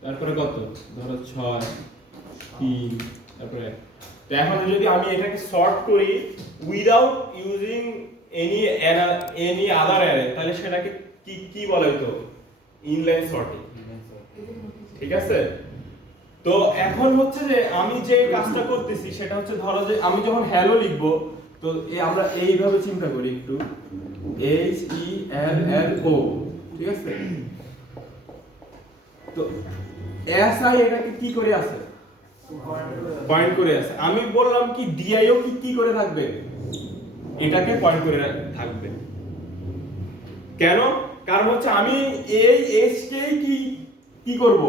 তারপরে কত, ধরো 6 3 তারপরে। তো এখন যদি আমি এটাকে সর্ট করি without using any other array, তাহলে সেটাকে কি বলা হতো, ইনলাইন সর্টিং। ঠিক আছে? তো এখন হচ্ছে যে আমি যে কাজটা করতেছি সেটা হচ্ছে, ধরো যে আমি যখন হ্যালো লিখবো, তো আমরা এইভাবে চিন্তা করি একটু, এইচ ই এল এল ও, ঠিক আছে? তো এসআই এটাকে কি করে আছে, পয়েন্ট করে আছে। আমি বললাম কি ডিআইও কি করে থাকবে, এটাকে পয়েন্ট করে থাকবে। কেন? কারণ হচ্ছে আমি এই এস কে কি করব,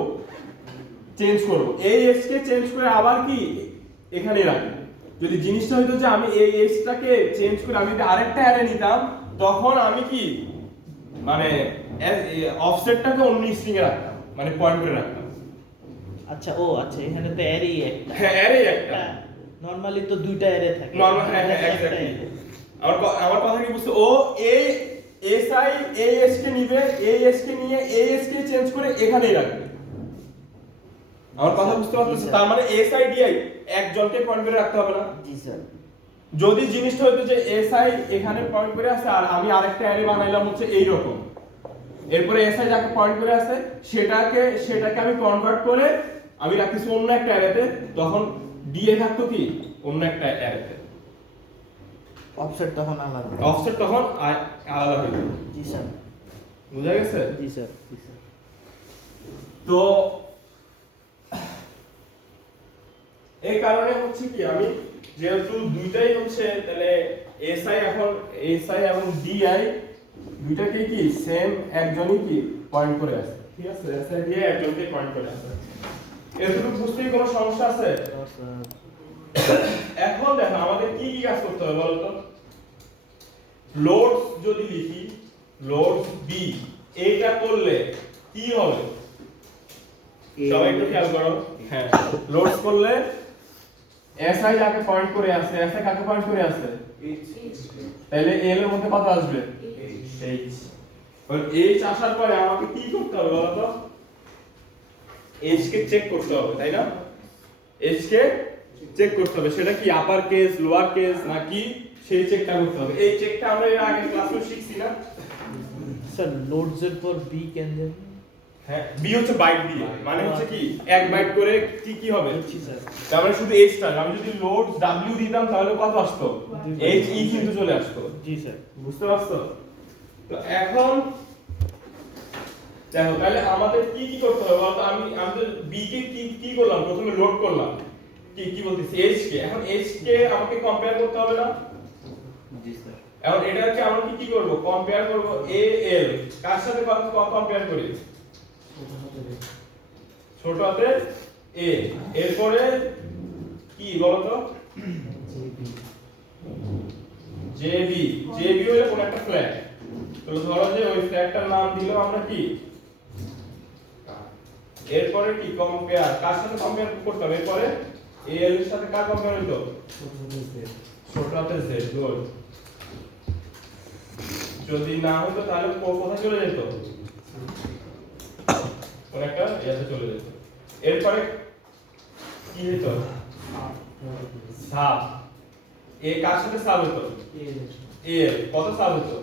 চেঞ্জ করব। এই এস কে চেঞ্জ করে আবার কি এখানে রাখবো। যদি জিনিসটা হইতো যে আমি এই এসটাকে চেঞ্জ করে আমি যদি আরেকটা অ্যারে নিতাম, তখন আমি কি মানে অফসেটটাকে অন্য স্ট্রিং এ রাখতাম, মানে পয়েন্ট করে রাখতাম। আচ্ছা, ও আচ্ছা, এখানে তো অ্যারেই একটা। হ্যাঁ, অ্যারে একটা। নরমালি তো দুইটা অ্যারে থাকে। নরমাল, হ্যাঁ একটা এক্স্যাক্টলি। array। আমার কথা কি বুঝছো, ও এই এসআই এই এস কে নিবে, এই এস কে নিয়ে এই এস কে চেঞ্জ করে এখানেই রাখবে। আমার কথা বুঝতে পারছো? তার মানে এসআই ডিআই একজনকে পয়েন্ট করে রাখতে হবে না। জি স্যার। যদি জিনিসটা হতো যে এসআই এখানে পয়েন্ট করে আছে আর আমি আরেকটা অ্যারে বানাইলাম হচ্ছে এই রকম, এরপরে এসআই যাকে পয়েন্ট করে আছে সেটাকে আমি কনভার্ট করে আমি রাখতেছি অন্য একটা অ্যারেতে, তখন ডিএ থাকতো কি অন্য একটা অ্যারেতে, অফসেট তখন আলাদা। অফসেট তখন আলাদা হয়ে যাবে। জি স্যার। বুঝা গেছে? জি স্যার। তো এই কারণে হচ্ছে কি আমি যেহেতু দুইটাই হচ্ছে, তাহলে এসআই এবং ডিআই দুইটাকে কি সেম একজনই কি পয়েন্ট করে আছে। ঠিক আছে? এসআই ডিআই একজনকে পয়েন্ট করে আছে। এতটুকু বুঝতে কোনো সমস্যা আছে? এখন দেখো আমাদের কি কাজ করতে হবে বলো তো। লোড যদি লিখি, লোড বি, এইটা করলে কি হবে সবাই একটু খেয়াল করো। হ্যাঁ, লোডস করলে এসআই যাকে পয়েন্ট করে আছে, এসআই কাকে পয়েন্ট করে আছে, তাহলে এল এর মধ্যে কত আসবে, এইচ। এইচ আসার পরে আমাকে কি করতে হবে বলো তো, এইচ কে চেক করতে হবে, তাই না? এইচ কে চেক করতে হবে, সেটা কি আপার কেস লোয়ার কেস নাকি, সেই চেকটা করতে হবে। এই চেকটা আমরা এর আগে ক্লাসে শিখছি না স্যার? লোডস এর পর বি ক্যান দেন। হ্যাঁ, বি হচ্ছে বাইট দিয়ে, মানে হচ্ছে কি এক বাইট করে কি হবে। জি স্যার। তার মানে শুধু এইচ টা, আমি যদি লোড ডাব্লিউ দিতাম তাহলে কত আসতো, এইচ ই কিন্তু চলে আসতো। জি স্যার। বুঝতে পারছো? তো এখন দেখো তাহলে আমাদের কি করতে হবে বলতো। আমি তো বি কে কি করলাম, প্রথমে লোড করলাম কি বলতেছি, এইচ কে। এখন এইচ কে আমাকে কম্পেয়ার করতে হবে না? জি স্যার। এখন এটাকে আমরা কি করব, কম্পেয়ার করব এ এল কার সাথে কম্পেয়ার করি, ছোট হাতের এ, এরপরে কি বলতো, জেবি হলো কোন একটা ফ্ল্যাগ। তো ধরো যে ওই ফ্ল্যাগটার নাম দিলাম আমরা কি এরপরে কি কম্পেয়ার, কার সাথে কম্পেয়ার করতে হবে? এরপরে এল এর সাথে কার কম্পেয়ার হইতো? ছোট হাতের জেড। গুড। যদি না হতো তাহলে কোথায় চলে যেত? কোন একটা ইয়াতে চলে যেত। এরপরে কি হতো? সাব। এ কার সাথে সাব হতো? এ কত সাব হতো?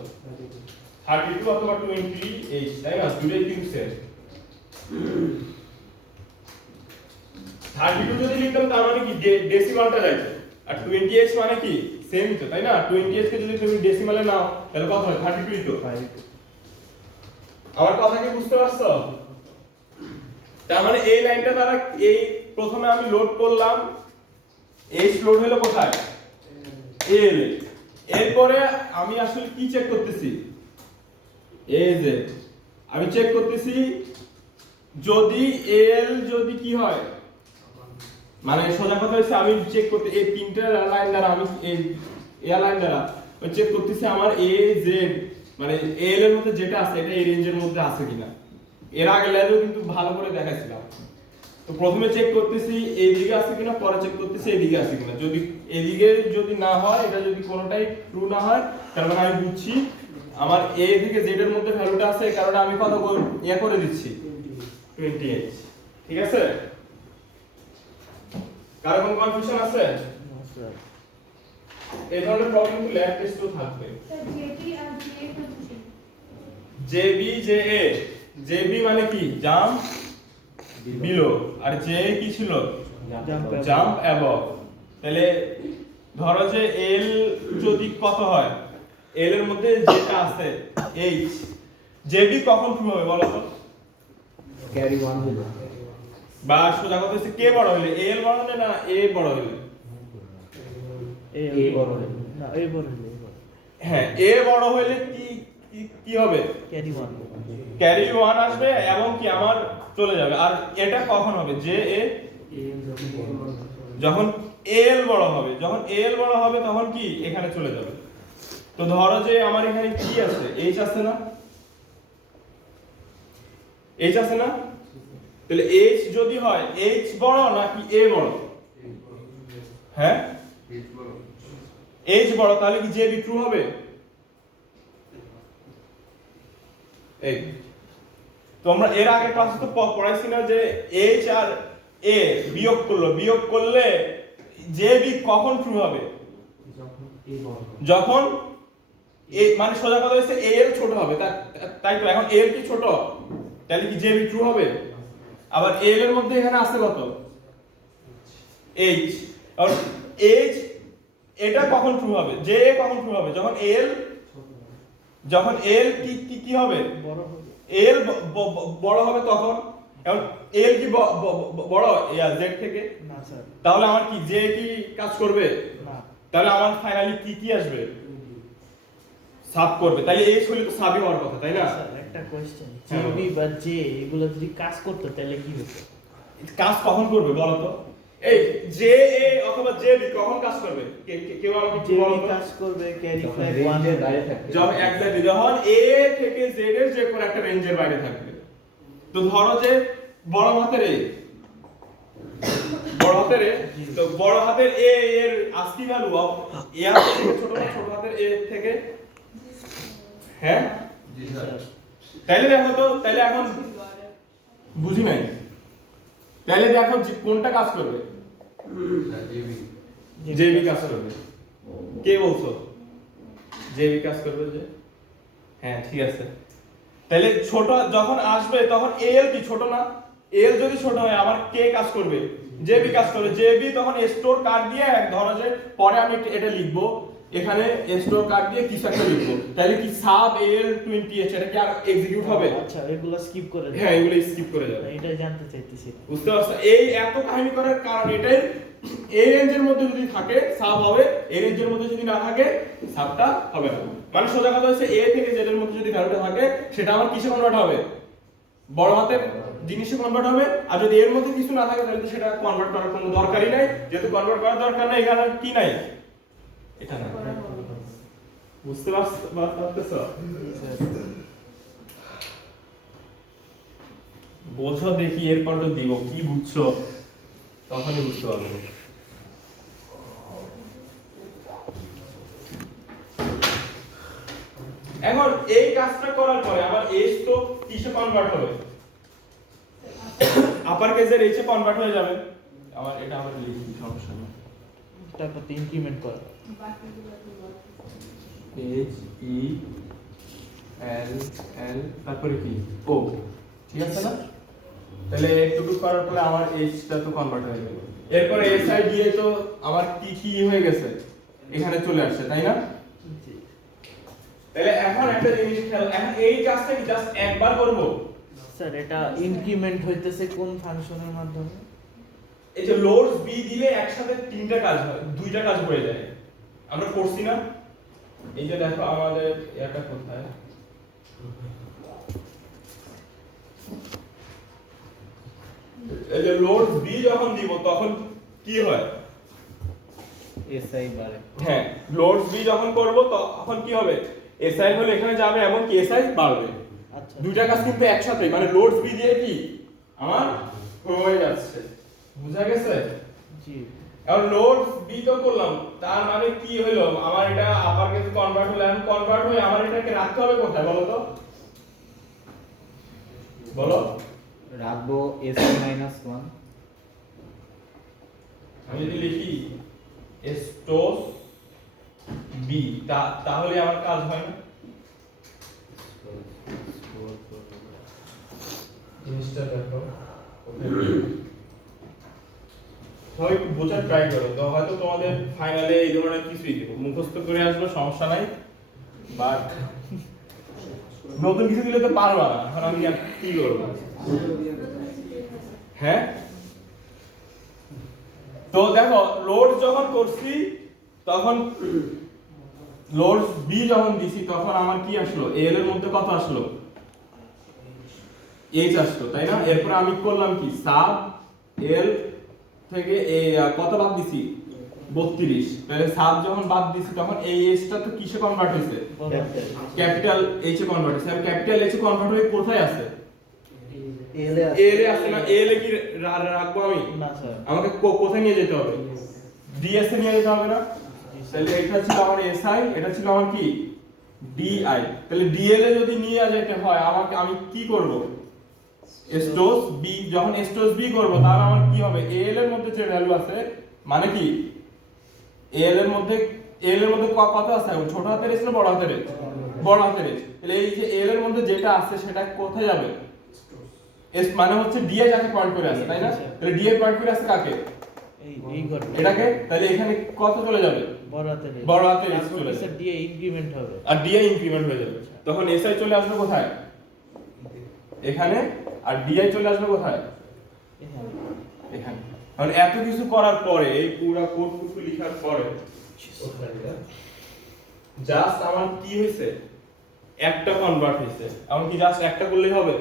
32 অথবা 28, তাই না? দুটোই কিন্তু সেম। 32 যদি লিখতাম তার মানে কি ডেসিমালটা যাইতো, আর 28 মানে কি সেম তো, তাই না? 28 কে যদি তুমি ডেসিমালে নাও তাহলে কত হয়? 32 তো। আমার কথা কি বুঝতে পারছো? তার মানে এই লাইনটা দ্বারা এই প্রথমে আমি লোড করলাম, এইচ লোড হলো কোথায়? এল। এরপরে আমি আসলে কি চেক করতেছি? এই যে আমি চেক করতেছি যদি এল যদি কি হয়, মানে সোজা কথা হচ্ছে আমি চেক করতে এই তিনটা লাইন দ্বারা আমি এই লাইন দ্বারা চেক করতেছি আমার এ জেড মানে এল এর মধ্যে যেটা আছে এটা এই রেঞ্জের মধ্যে আছে কিনা। এর আগে লাইনেও কিন্তু ভালো করে দেখাইছিলাম। তো প্রথমে চেক করতেছি এইদিকে আছে কিনা, পরে চেক করতেছি এইদিকে আছে কিনা। যদি এদিকে যদি না হয়, এটা যদি কোনোটাই ট্রু না হয়, তার মানে আমি বুঝছি আমার এ থেকে জেড এর মধ্যে ভ্যালুটা আছে, এই কারণে আমি কত ইয়া করে দিচ্ছি 28। ঠিক আছে? কার কোনো কনফিউশন আছে? এই ধরনের প্রবলেম গুলো ল্যাব টেস্টও থাকবে। জেবি জে এ, জেবি মানে কি? জাম্প বিলো, আর জে কি ছিল? Jump above. তাহলে ধরো যে এল যদি কত হয়, এল এর মধ্যে যেটা আছে এইচ, জেবি কখন ট্রু হবে বলো তো? ক্যারি 1 হলো বা সোজা কথা হচ্ছে কে বড় হইলে? এল বড় হইলে না এ বড় হইলে? এ বড় হলো না এই বড় হলে হ্যাঁ, এ বড় হইলে কি কি হবে? ক্যারি 1 ক্যারি 1 আসবে এবং কি আমার চলে যাবে। আর এটা কখন হবে? যে এ যখন এল বড় হবে, যখন এল বড় হবে তখন কি এখানে চলে যাবে। তো ধরো যে আমার এখানে কি আছে? এইচ আছে না? এইচ আছে না? তাহলে এইচ যদি হয়, এইচ বড় নাকি এ বড়? হ্যাঁ, এইচ বড়, তাহলে কি জে বি ট্রু হবে? এই তোমরা এর আগে ক্লাসে তো পড়াইছি না যে এইচ আর এ বিয়োগ করলে জে বি কখন ট্রু হবে? যখন এ মানে সোজা কথা হচ্ছে এ এর ছোট হবে, তাই তো? এখন এল কি ছোট, তাহলে কি জে বি ট্রু হবে? আবার এল এর মধ্যে এখানে আছে কত? এইচ। আর এইচ এটা কখন ট্রু হবে? জে এ কখন ট্রু হবে? যখন এল কি হবে? বড় হবে এল বড় হবে তখন। এখন এল কি বড় জেড থেকে? না স্যার তাহলে আমার কি জে কি কাজ করবে না তাহলে আমার ফাইনালি কি আসবে? সাব করবে। তাহলে এই হলো তো সাবই হওয়ার কথা, তাই না? স্যার একটা কোশ্চেন জেবি বা জে এগুলো যদি কাজ করতে তাহলে কি হতো? কাজ কখন করবে বলো তো? এই জে এ অথবা জে বি কখন কাজ করবে? কেউ আমাকে একটু বলো জেবি তো। কাজ করবে ক্যারি যখন ফ্ল্যাগ 1 রেঞ্জের বাইরে থাকবে যখন এক্স্যাক্টলি যখন এ থেকে জেড এর যে কোনো একটা রেঞ্জের বাইরে থাকবে। তো ধরো যে বড় হাতের এ, তো বড় হাতের এ এর আস্কি ভ্যালু এ আর ছোট হাতের এ থেকে, হ্যাঁ তাইলে দেখো তো, তাইলে এখন বুঝি নাই, তাইলে দেখো যে কোনটা কাজ করবে? জেবি কাজ করবে। কে বলছো জেবি কাজ করবে? যে হ্যাঁ ঠিক আছে। তাহলে ছোট যখন আসবে তখন এল কি ছোট না? এল যদি ছোট হয় আমার কে কাজ করবে? জেবি কাজ করবে। জেবি তখন স্টোর কার্ড দিয়ে ধরো যে পরে আমি এটা লিখবো, এখানে স্টোর কার্ড দিয়ে কিছু একটা লিখবো, তাহলে কি সাব এল 20h এটা কি আর এক্সিকিউট হবে? আচ্ছা এগুলো স্কিপ করে দাও। হ্যাঁ এগুলো স্কিপ করে যাবে। এটাই জানতে চাইতেছি। বুঝতে পারছো? এই এত কাহিনী করার কারণ এটাই, এই রেঞ্জের মধ্যে যদি থাকে সাব হবে, এই রেঞ্জের মধ্যে যদি না থাকে সাবটা হবে না। মানে সোজা কথা হচ্ছে এ থেকে জেড এর মধ্যে যদি ভ্যালুটা থাকে সেটা আমার কিসে কনভার্ট হবে? বড় হাতের জিনিসে কনভার্ট হবে। আর যদি এর মধ্যে কিছু না থাকে তাহলে সেটা কনভার্ট করার কোনো দরকারই নাই। যেহেতু কনভার্ট করার দরকার নাই, এখানে কি নাই? এটা না। বুঝতে পারতেছো? বোঝো দেখি, এরপর তো দিব কি বুঝছো তখনই বুঝতে পারবো। এখন এই কাজটা করার পরে আমার এস তো কিসে কনভার্ট হবে? আপার কেসের এইচে কনভার্ট হয়ে যাবে। আমার এটা আমার লিখি, সমস্যা নেই। তারপর ইনক্রিমেন্ট করা এইচ ই এল এল তারপরে কি ও, ঠিক আছে না? তাহলে এটুকু করার পরে আমার এইচটা তো কনভার্ট হয়ে গেল। এরপরে এস আই দিয়ে তো আমার কি কি হয়ে গেছে, এখানে চলে আসছে, তাই না? তাহলে এখন একটা জিনিস খেয়াল, এখন এই কাজটা কি জাস্ট একবার করব? স্যার এটা ইনক্রিমেন্ট হইতেছে কোন ফাংশনের মাধ্যমে? এই যে লোডস বি দিলে একসাথে তিনটা কাজ হয়, দুইটা কাজ হয়ে যায়, আমরা করছি না? এই যে দেখো আমাদের এটা কোথায়, এই যে লোডস বি যখন দিব তখন কি হয়? এসআই বাড়ে। হ্যাঁ, লোডস বি যখন করব তখন কি হবে? এসআই হলে এখানে যাবে এবং কি এসআই বাড়বে। আচ্ছা দুইটা কাজ কিন্তু একসাথে, মানে লোডস বি দিয়ে কি আমার হয়ে যাচ্ছে, বুঝা গেছে? জি এখন লোডস বি তো করলাম, তার মানে কি হলো? আমার এটা আপার কেস কনভার্ট হলো, এখন কনভার্ট হয়ে আমার এটাকে রাখতে হবে কোথায় বলো তো? বলো। রাখবো এসআই -1। আমি যদি লিখি স্টোস বি, তাহলে আমার কাজ হয় না? জিনিসটা দেখো, সবাই একটু বোঝার ট্রাই করো, তো হয়তো তোমাদের ফাইনালে এই ধরনের কিছুই দিব, মুখস্থ করে আসবে সমস্যা নাই, বাট নতুন কিছু দিলে তো পারবা না, এখন আমি আর কি করবো? হ্যাঁ, তো দেখো লোড যখন করছি তখন লোড বি যখন দিছি তখন আমার কি আসলো? এল এর মধ্যে কত আসলো? এইচ আসলো, তাই না? এরপর আমি করলাম কি, সাব এল থেকে কত বাদ দিছি? 32। তাহলে সাব যখন বাদ দিছি তখন এই এইচটা তো কিসে কনভার্ট হইছে? ক্যাপিটাল এইচ এ কনভার্ট হইছে। আর ক্যাপিটাল এইচ এ কনভার্ট হয়ে কোথায় আছে? এল এ আছে না? এল এ কি রাখবো আমি? না স্যার আমাকে কোথায় নিয়ে যেতে হবে? ডিএস এ নিয়ে যেতে হবে না? তাহলে এটা ছিল আমার এসআই, এটা ছিল আমার কি ডিআই। তাহলে ডিএল এ যদি নিয়ে যেতে হয় আমাকে, আমি কি করব? স্টোস বি, যখন স্টোস বি করব তাহলে আমার কি হবে? এল এর মধ্যে যে ভ্যালু আছে, মানে কি এল এর মধ্যে কত আছে? ছোট হাতের এস না বড় হাতের এস? বড় হাতের এস। তাহলে এই যে এল এর মধ্যে যেটা আছে সেটা কোথায় যাবে? এস মানে হচ্ছে ডিএ যাকে পয়েন্ট করে আছে, তাই না? তাহলে ডিএ পয়েন্ট করে আছে কাকে? এই ঘর এটাকে। তাহলে এখানে কত চলে যাবে? বড় হাতের বড় হাতের এস চলে স্যার যাবে, দিয়ে ইনক্রিমেন্ট হবে আর ডিআই ইনক্রিমেন্ট হয়ে যাবে। তখন এসআই চলে আসবে কোথায়? এখানে। আর ডিআই চলে আসবে কোথায়? এখানে। কারণ এত কিছু করার পরে, এই পুরো কোডটুকু লেখার পরে জাস্ট আমার কি হয়েছে? একটা কনভার্ট হয়েছে। এখন কি জাস্ট একটা করলেই হবে?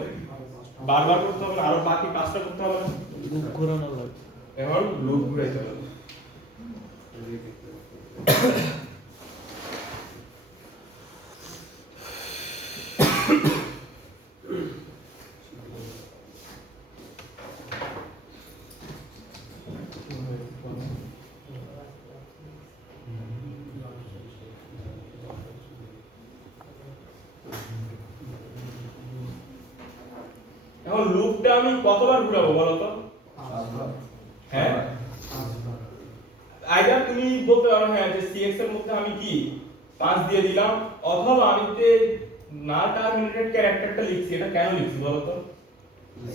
বারবার করতে হবে না, আরো বাকি কাজটা করতে হবে না? লুপ ঘোরানো লাগবে এখন লুপ ঘুরাইতে হবে। এখন লুপটা আমি কতবার ঘুরাবো বলো তো? হ্যাঁ, আইদার তুমি বলতে পারো হ্যাঁ যে সিএক্স এর মধ্যে আমি কি 5 দিয়ে দিলাম, অথবা আমি যে না টার্মিনেটেড ক্যারেক্টারটা লিখছি, এটা কেন লিখছি বলো তো?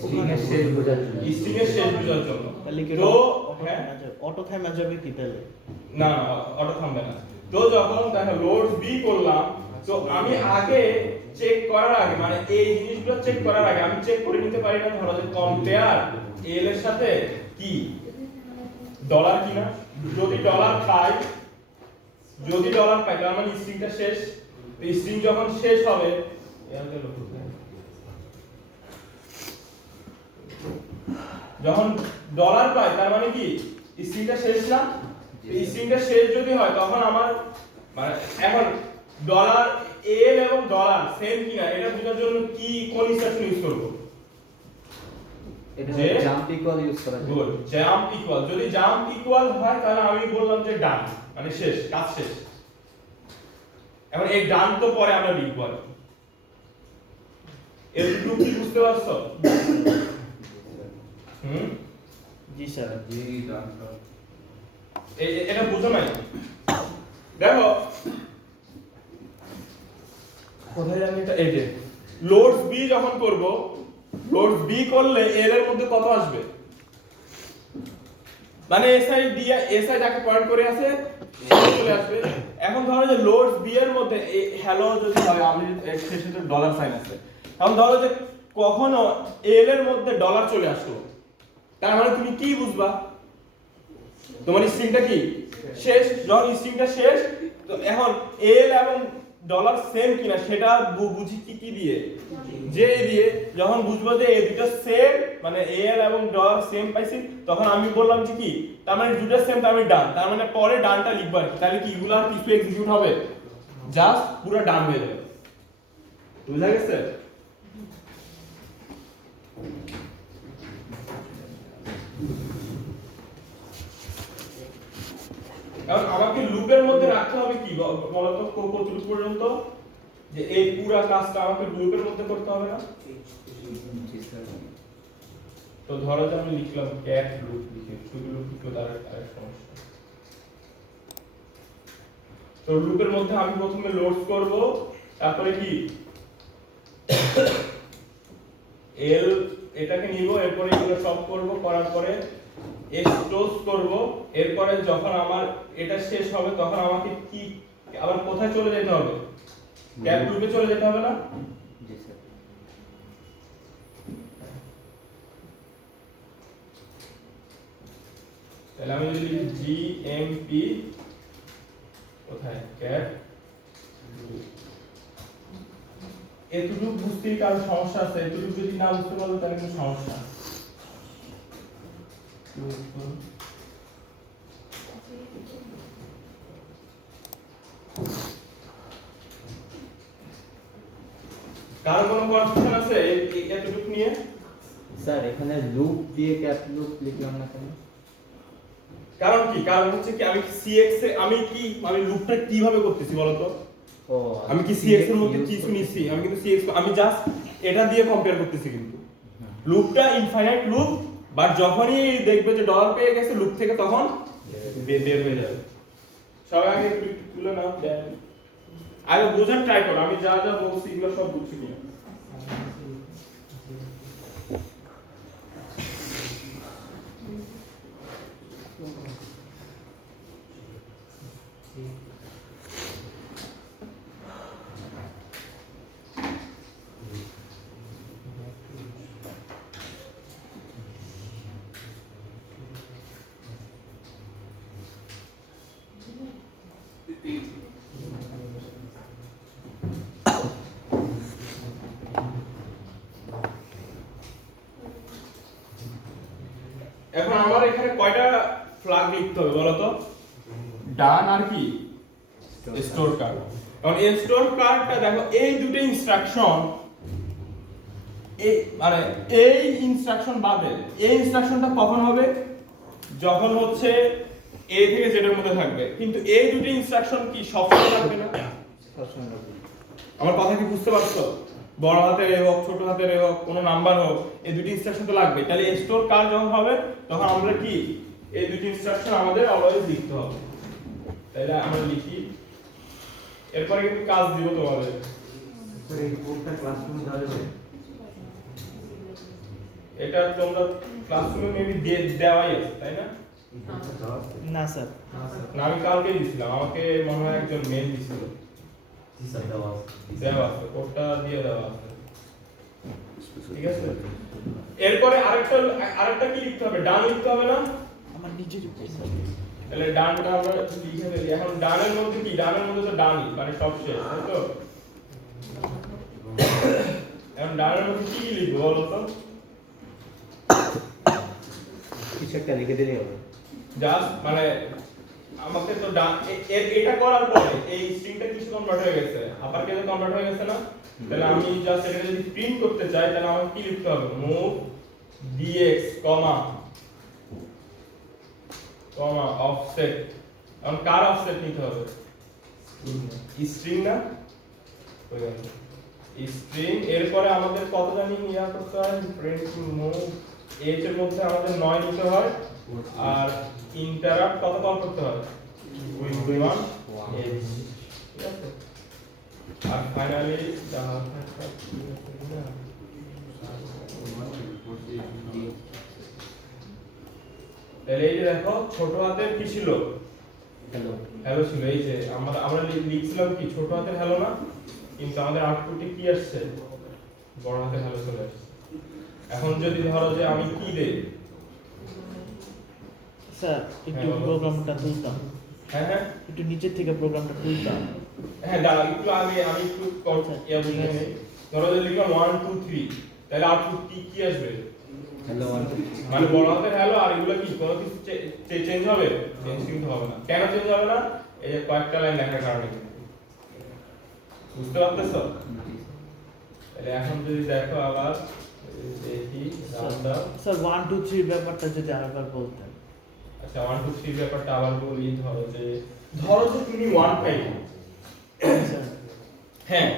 স্ট্রিং এর শেষ বোঝার জন্য। স্ট্রিং এর শেষ বোঝার জন্য। তাহলে কি তো হ্যাঁ, অটো থামা যাবে কি তাহলে? না অটো থামবে না। তো যখন দেখো লোড বি করলাম, তো আমি আগে চেক করার আগে, মানে এই জিনিসগুলো চেক করার আগে আমি চেক করে নিতে পারি না, ধরো যে কম্পেয়ার এল এর সাথে কি ডলার কিনা। যদি ডলার পাই, তার মানে স্ট্রিংটা শেষ। স্ট্রিং যখন শেষ হবে, যখন ডলার পাই তার মানে কি স্ট্রিংটা শেষ না? স্ট্রিংটা শেষ যদি হয় তখন আমার মানে এখন ডলার এল এবং ডলার সেম কিনা এটা বোঝার জন্য কি কোন ইনস্ট্রাকশন ইউজ করব? এটা যে জাম্প ইকুয়াল ইউজ করা যায়। গুড, জাম্প ইকুয়াল, যদি জাম্প ইকুয়াল হয় তাহলে আমি বললাম যে ডান, মানে শেষ, কাজ শেষ। এখন এই ডান তো পরে আমরা লিখব আর কি। এটুকু কি বুঝতে পারছো? জি স্যার। এটা বুঝো নাই? দেখো কোথায় জানি এটা, এই যে লোডস বি যখন করব, লোডস বি করলে এল এর মধ্যে কত আসবে, মানে এসআই ডি, এসআই যাকে পয়েন্ট করে আছে চলে আসবে। এখন ধরো যে লোডস বি এর মধ্যে হ্যালো যদি হয়, আমি শেষে তো ডলার সাইন আছে, এখন ধরো যে কখনো এল এর মধ্যে ডলার চলে আসলো, তার মানে তুমি কি বুঝবা, তোমার স্ট্রিংটা কি শেষ। যখন স্ট্রিংটা শেষ, তো এখন এল এবং ডলার সেম কিনা সেটা বুঝি কি দিয়ে, যে দিয়ে। যখন বুঝবো যে এই দুটো সেম, মানে এল এবং ডলার সেম পাইছি, তখন আমি বললাম যে কি, তার মানে দুটো সেম, তার মানে ডান, তার মানে পরে ডানটা লিখবো আর কি। তাহলে কি এগুলো আর কিছু এক্সিকিউট হবে, জাস্ট পুরো ডান হয়ে যাবে। বুঝা গেছে? এখন আমাকে লুপের মধ্যে রাখতে হবে কি বলতো, কতটুকু পর্যন্ত, যে এই পুরো কাজটা আমাকে লুপের মধ্যে করতে হবে না? তো ধরো যে আমি লিখলাম ক্যাট লুপ, লিখে শুধু লুপ লিখলে তার সমস্যা। তো লুপের মধ্যে আমি প্রথমে লোডস করব, তারপরে কি এল এটাকে নিব, এরপরে এগুলো সব করব, করার পরে স্টোর করব। এরপরে যখন আমার এটা শেষ হবে তখন আমাকে কি আবার কোথায় চলে যেতে হবে, ক্যাপ লুপে চলে যেতে হবে না? জি স্যার। তাহলে আমি যদি জিএমপি কোথায় ক্যাপ, এতটুকু বুঝতেই কারো সমস্যা আছে? এতটুকু যদি না বুঝতে পারো তাহলে কোনো সমস্যা। কারো কোনো কনফিউশন আছে এতটুকু নিয়ে? স্যার এখানে লুপ দিয়ে ক্যাপ লুপ লিখলাম না কেন? কারণ কি, কারণ হচ্ছে কি আমি সিএক্স এ আমি লুপটা কিভাবে করতেছি বলো তো? ও আমি কি সিএক্স এর মধ্যে কিছু নিছি? আমি কিন্তু সিএক্স, আমি জাস্ট এটা দিয়ে কম্পেয়ার করতেছি, কিন্তু লুপটা ইনফাইনাইট লুপ, বাট যখনই দেখবে যে ডলার পেয়ে গেছে লুপ থেকে, তখন বের হয়ে যাবে। সবাই আগে একটু তুলে নাও, আগে বোঝার ট্রাই করো আমি যা যা বলছি এগুলো সব বুঝছি কিনা। এখন আমার এখানে কয়টা ফ্ল্যাগ লিখতে হবে বলো তো? ডান আর কি স্টোর কার্ড। এখন এই স্টোর কার্ডটা দেখো, এই দুটো ইনস্ট্রাকশন, এই মানে এই ইনস্ট্রাকশন বাদে এই ইনস্ট্রাকশনটা কখন হবে, যখন হচ্ছে এ থেকে জেড এর মধ্যে থাকবে। কিন্তু এই দুটো ইনস্ট্রাকশন কি সবসময় থাকবে না? আমার কথা কি বুঝতে পারছো? বড় হাতের এ হোক, ছোট হাতের এ হোক, কোনো নাম্বার হোক, এই দুটি ইনস্ট্রাকশন তো লাগবে। তাহলে স্টোর কার যখন হবে তখন আমরা কি এই দুটি ইনস্ট্রাকশন আমাদের অলওয়েজ লিখতে হবে। তাহলে আমরা লিখি, এরপরে কিন্তু কাজ দিব তোমাদের। স্যার এই কোডটা ক্লাসরুমে দেওয়া যাবে? এটা তোমরা ক্লাসরুমে মেবি দেওয়াই আছে, তাই না? এই কোডটা দেওয়া আছে? না স্যার। না, আমি কালকে দিছিলাম, আমাকে মনে হয় একজন মেল দিছিল। জি স্যার দেওয়া আছে। দেওয়া আছে, কোডটা দিয়ে দেওয়া আছে, ঠিক আছে। এরপরে আরেকটা কি লিখতে হবে, ডান লিখতে হবে না? আমার নিজের উপর তাহলে ডানটা আমরা লিখে ফেলি। এখন ডানের মধ্যে কি, ডানের মধ্যে তো ডানই, মানে সব শেষ, তাই তো? এখন ডানের মধ্যে কি লিখবো বলো তো? কিছু একটা লিখে দিলেই হবে। জাস্ট মানে আমাকে তো এটা করার পরে এই স্ট্রিংটা কিছু কনভার্ট হয়ে গেছে, আপার কেসে কনভার্ট হয়ে গেছে না? তাহলে আমি জাস্ট এটা যদি প্রিন্ট করতে চাই তাহলে আমাকে কি লিখতে হবে? মুভ dx কমা অফসেট। এখন কার অফসেট নিতে হবে? স্ট্রিং না স্ট্রিং। এরপরে আমাদের কত জানি ইয়া করতে হয়, প্রিন্ট মুভ h এর মধ্যে আমাদের 9 নিতে হয়, আর ইন্টারাপ্ট কত কল করতে হয়? 1 h, ঠিক আছে। আর ফাইনালি তাহলে এই যে দেখো ছোট হাতের কি ছিল? হ্যালো হ্যালো ছিল। এই যে আমরা লিখছিলাম কি ছোট হাতের হ্যালো না, কিন্তু আমাদের আউটপুটে কি আসছে? বড় হাতের হ্যালো চলে আসছে। এখন যদি ধরো যে আমি কি দেই, স্যার একটু হ্যাঁ, বলো। প্রোগ্রামটা তুলতাম, হ্যাঁ হ্যাঁ একটু নিচের থেকে প্রোগ্রামটা তুলতাম। হ্যাঁ দাঁড়া একটু আগে আমি একটু ইয়া বুঝে নেই। ধরো যে লিখলাম 1 2 3, তাহলে আউটপুট কি আসবে? হ্যালো মানে বড় হাতের হ্যালো। আর এগুলো কি কোনো কিছু চেঞ্জ হবে? চেঞ্জ কিন্তু হবে না। কেন চেঞ্জ হবে না? এই যে কয়েকটা লাইন লেখার কারণে। বুঝতে পারতেছো? তাহলে এখন যদি দেখো আবার দেখি রাউন্ড আপ। স্যার 1 2 3 ব্যাপারটা যদি আরেকবার বলতেন। আচ্ছা 1 2 3 ব্যাপারটা আবার বলি। ধরো যে তুমি 1 পাইলে, স্যার হ্যাঁ,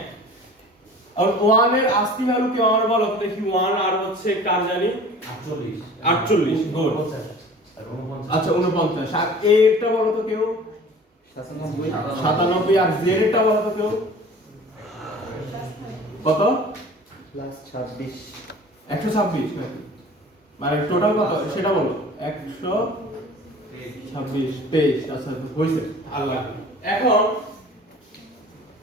আর 1 এর আস্তি ভ্যালু কি আমার বলো তো দেখি। 1 আর হচ্ছে কার জানি 48 গুড। আচ্ছা 49। আর a এরটা বলো তো কেউ? 97। আর z এরটা বলো তো কেউ? কত? প্লাস 26 126 নাকি? মানে টোটাল কত সেটা বলো। 126 23। আচ্ছা হইছে আল্লাহ। এখন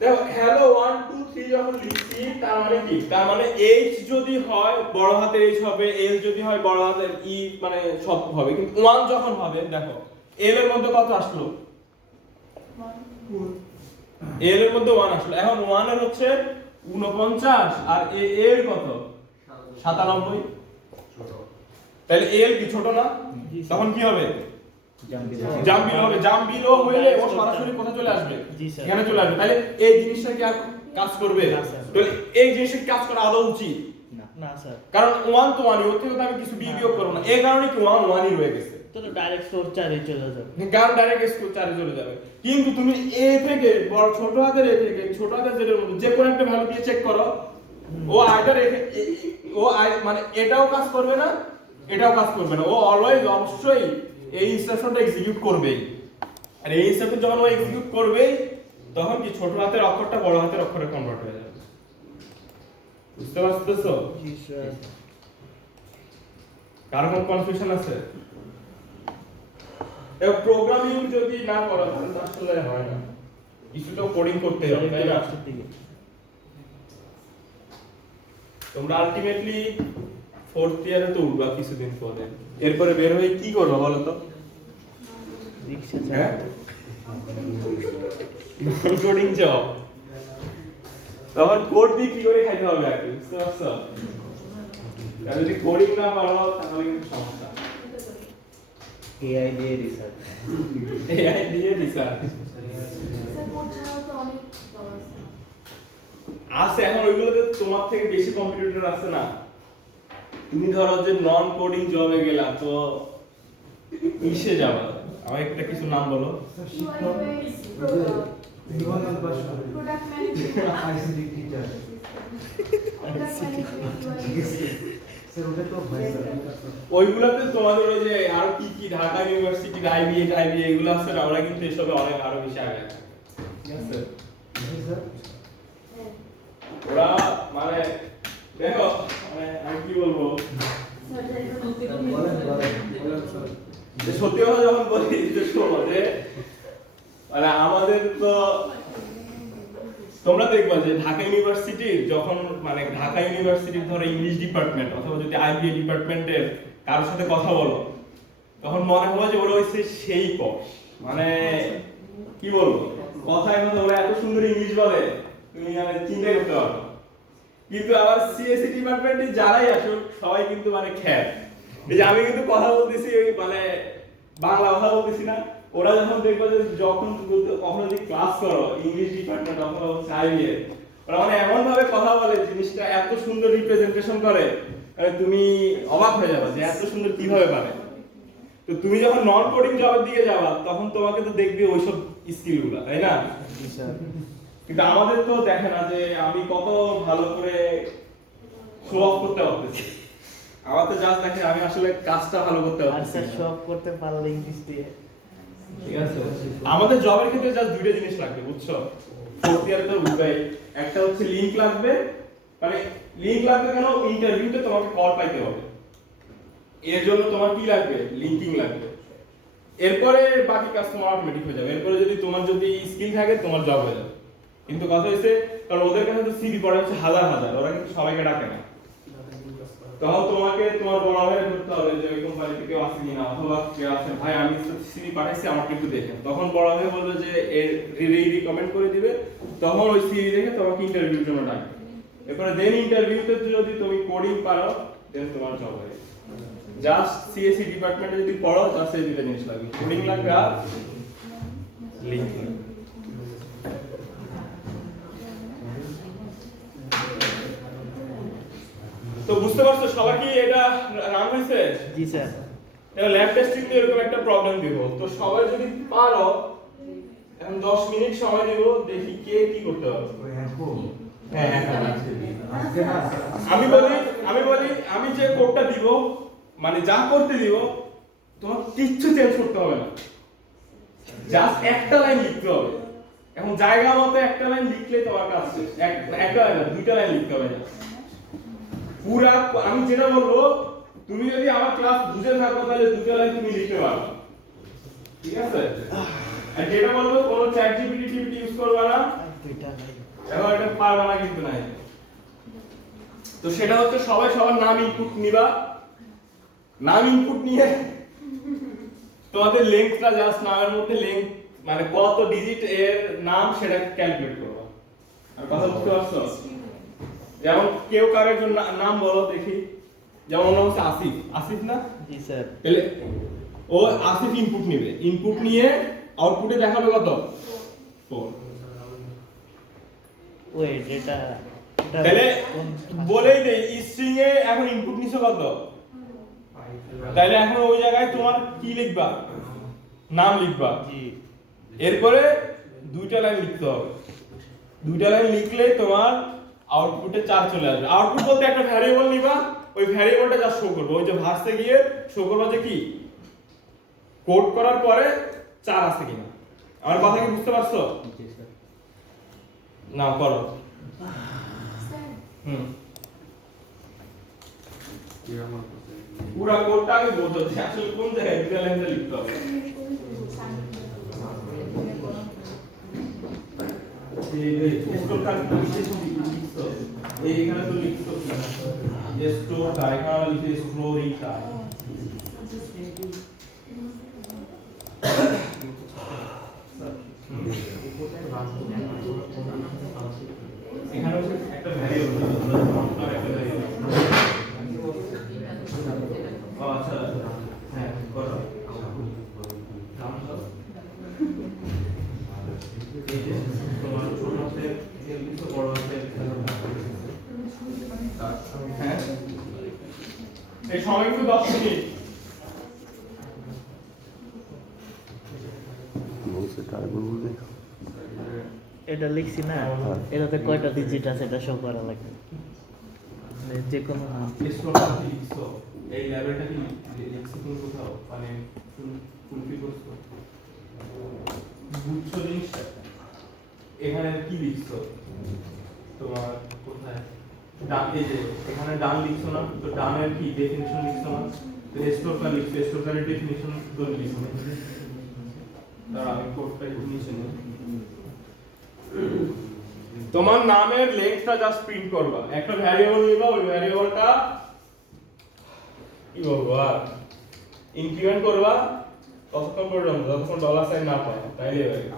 দেখো হ্যালো 1 2 3 যখন লিখছি তার মানে কি? তার মানে h যদি হয় বড় হাতের h হবে, l যদি হয় বড় হাতের e, মানে সব হবে। কিন্তু 1 যখন হবে দেখো l এর মধ্যে কত আসলো? l এর মধ্যে 1 আসলো। এখন 1 এর হচ্ছে 49 আর a এর কত? 97। তাহলে l কি ছোট না? তখন কি হবে? জাম্বিল হবে। জাম্বিল হইলে ও সরাসরি কোথায় চলে আসবে? জি স্যার। এখানে চলে আসবে। তাহলে এই জিনিসটা কি আর কাজ করবে? না, স্যার। তাহলে এই জিনিসটা কি কাজ করা আদৌ উচিত? না স্যার, কারণ 1 তো 1 ওর থেকে তো আমি কিছু বিয়োগ করব না। এই কারণে কি 1 1ই রয়ে গেছে। তো ডাইরেক্ট স্টোর 4 চলে যাবে। কারণ ডাইরেক্ট স্কোর 4 চলে যাবে। কিন্তু তুমি a থেকে বড় ছোট হাতের a থেকে ছোট হাতের z এর মধ্যে যে কোনো একটা ভ্যালু দিয়ে চেক করো, ও আইদার মানে এটাও কাজ করবে না, এটাও কাজ করবে না। ও অলওয়েজ অবশ্যই এই ইনস্ট্রাকশনটা এক্সিকিউট করবেই। আর এই ইনস্ট্রাকশন যখন ও এক্সিকিউট করবে তখন কি ছোট হাতের অক্ষরটা বড় হাতের অক্ষরে কনভার্ট হয়ে যাবে। বুঝতে পারতেছো? জি স্যার। কার কোন কনফিউশন আছে? এই প্রোগ্রামিং যদি না করো তাহলে তো আসলে হয় না। কিছু তো কোডিং করতে হবে, তাই না? তোমরা আলটিমেটলি 4th ইয়ারে তো উঠবা কিছুদিন পরে। এরপরে বের হয়ে কি করবে বলো তো? রিকশা হ্যাঁ, চালাবো। Coding job. তখন কোড দিয়ে কি করে খাইতে হবে আর কি, বুঝতে পারছো? আর যদি কোডিং না পারো তাহলে কিন্তু সমস্যা। এআই দিয়ে রিসার্চ এআই দিয়ে রিসার্চ আছে। এখন ওইগুলোতে তোমার থেকে বেশি কম্পিটিটর আছে না? তুমি ধরো যে নন কোডিং জবে গেলা, তো কিসে যাবা? আমার একটা কিছু নাম বলো। ওইগুলোতে তোমাদের ওই যে আর কি কি ঢাকা ইউনিভার্সিটি আইবিএ এগুলো আছে না, ওরা কিন্তু এসবে অনেক আরো বেশি আগে আছে। ঠিক আছে? ওরা মানে দেখো, মানে আমি কি বলবো, যে সত্যি কথা যখন বলি যে শোনো যে মানে আমাদের তো তোমরা দেখবা যে ঢাকা ইউনিভার্সিটির যখন মানে ঢাকা ইউনিভার্সিটির ধরো ইংলিশ ডিপার্টমেন্ট অথবা যদি আইবিএ ডিপার্টমেন্টের কারোর সাথে কথা বলো, তখন মনে হবে যে ওরা হচ্ছে সেই পশ। মানে কি বলবো, কথায় কথা ওরা এত সুন্দর ইংলিশ বলে তুমি মানে চিন্তা করতে পারো। কিন্তু আবার সিএসসি ডিপার্টমেন্টে যারাই আসুক সবাই কিন্তু মানে খ্যাত। এই যে আমি কিন্তু কথা বলতেছি ওই মানে বাংলা কথা বলতেছি না, ওরা যখন দেখবে যে যখন কখনো যদি ক্লাস করো ইংলিশ ডিপার্টমেন্ট অথবা আইবিএ, ওরা মানে এমন ভাবে কথা বলে জিনিসটা এত সুন্দর রিপ্রেজেন্টেশন করে তুমি অবাক হয়ে যাবে যে এত সুন্দর কিভাবে পারে। তো তুমি যখন নন কোডিং জবের দিকে যাবা তখন তোমাকে তো দেখবে ওইসব স্কিলগুলো, তাই না? জি স্যার। কিন্তু আমাদের তো দেখে না যে আমি কত ভালো করে শো অফ করতে পারতেছি। আমার তো জাস্ট দেখে আমি আসলে কাজটা ভালো করতে আর পারতেছি। স্যার সব করতে পারলে ইংলিশ দিয়ে। ঠিক আছে, আমাদের জবের ক্ষেত্রে জাস্ট দুইটা জিনিস লাগবে, বুঝছো? ফোর্থ ইয়ারে তো বুঝবাই, একটা হচ্ছে লিংক লাগবে, মানে লিংক লাগবে কেন, ইন্টারভিউতে তোমাকে কল পাইতে হবে, এর জন্য তোমার কি লাগবে, লিংকিং লাগবে। এরপরে বাকি কাজ তোমার অটোমেটিক হয়ে যাবে। এরপরে যদি স্কিল থাকে তোমার জব হয়ে যাবে। কিন্তু কথা হচ্ছে, কারণ ওদের কাছে তো সিভি পড়ে হচ্ছে হাজার হাজার, ওরা কিন্তু সবাইকে ডাকে না। তখন তোমাকে তোমার বড় ভাই করতে হবে যে ওই কোম্পানি থেকে আসে কিনা, অথবা কেউ আছে ভাই আমি সিভি পাঠাইছি আমাকে একটু দেখেন। তখন বড় ভাই বলবে যে এর রিকমেন্ড করে দিবে, তখন ওই সিভি দেখে তোমাকে ইন্টারভিউর জন্য ডাকবে। এরপরে দেন ইন্টারভিউতে যদি তুমি কোডিং পারো দেন তোমার জব হয়ে যাবে। জাস্ট সিএসসি ডিপার্টমেন্টে যদি পড়ো তাহলে সেই দুটো জিনিস লাগবে, কোডিং লাগবে আর লিংকিং। তো বুঝতে পারছো সবাই কি এটা রান হয়েছে? জি স্যার। এটা ল্যাব টেস্টিং এ এরকম একটা প্রবলেম দিব। তো সবাই যদি পারো এখন 10 মিনিট সময় দেব, দেখি কে কি করতে পারবে। হ্যাঁ আমি বলি আমি যে কোডটা দিব, মানে যা করতে দিব তোমার কিচ্ছু চেঞ্জ করতে হবে না, জাস্ট একটা লাইন লিখতে হবে। এখন জায়গা মতো একটা লাইন লিখলে তোমার কাজ শেষ। একটা লাইন না, দুইটা লাইন লিখতে হবে না পুরা। আমি যেটা বলবো, তুমি যদি আমার ক্লাস বুঝে থাকো তাহলে দুটো লাইন তুমি লিখতে পারো, ঠিক আছে? আর যেটা বলবো কোনো চ্যাট জিপিটি ইউজ করবে না, দুইটা নাই। এখন এটা পারবে না কিন্তু নাই। তো সেটা হচ্ছে সবাই সবার নাম ইনপুট নিবা, নাম ইনপুট নিয়ে তোমাদের লেংথটা জাস্ট নামের মধ্যে লেংথ মানে কত ডিজিট এর নাম সেটা ক্যালকুলেট করবা। আর কথা বুঝতে পারছো? যেমন কেউ কারো একজন নাম বলো দেখি, যেমন ওর নাম হচ্ছে আসিফ, আসিফ না? জি স্যার। তাহলে ও আসিফ ইনপুট নেবে, ইনপুট নিয়ে আউটপুটে দেখাবে কত 4। ওয়েট এটা তাহলে বলেই দেই স্ট্রিং এ এখন ইনপুট নিছো কত, তাহলে এখন ওই জায়গায় তোমার কি লিখবা, নাম লিখবা। জি। এরপরে দুইটা লাইন লিখতে হবে, দুইটা লাইন লিখলে তোমার আউটপুটে 4 চলে আসবে। আউটপুট বলতে একটা ভ্যারিয়েবল নিবা, ওই ভ্যারিয়েবলটা যা শো করবে, ওই যে ভার্সে গিয়ে শো করবে যে কি কোড করার পরে 4 আছে কিনা। আমার কথা কি বুঝতে পারছো? নাও করো। পুরা কোডটা আমি বলতে চাই আসলে কোন জায়গায় দুইটা লাইনে লিখতে হবে। স্টোর কার বিশেষ লিখছো, এইখানে তো লিখছো কি না, স্টোর কার এখানে লিখে স্টোরিং কার। এখানে হচ্ছে একটা ভ্যারিয়েবল, আর একটা ভ্যারিয়েবল। আচ্ছা হ্যাঁ করো। এই যে তোমার ছোট হাতে লিখছো, বড় হাতে হ্যাঁ, এই সময় কিন্তু 10 মিনিট। এটা লিখছি না, এটাতে কয়টা ডিজিট আছে এটা শো করা লাগবে। যে কোনো স্টোরটা কি লিখছো, এই লেভেলটা কি লিখছো তুমি কোথাও, মানে ফুলফিল করছো, বুঝছো জিনিসটা? এখানে কি লিখছো তোমার কোথায়, ডান, এই যে এখানে ডান লিখছো না, তো ডানের কি ডেফিনিশন লিখছো না, তো স্টোরটা লিখছো, স্টোরটার ডেফিনিশন তো লিখছো। তার আমি কোডটা নিচে নেই, তোমার নামের লেংথটা জাস্ট প্রিন্ট করবা, একটা ভ্যারিয়েবল নিবা, ওই ভ্যারিয়েবলটা কি বলবো আর ইনক্রিমেন্ট করবা ততক্ষণ পর্যন্ত যতক্ষণ $সাইন না পায়, তাইলে হবে।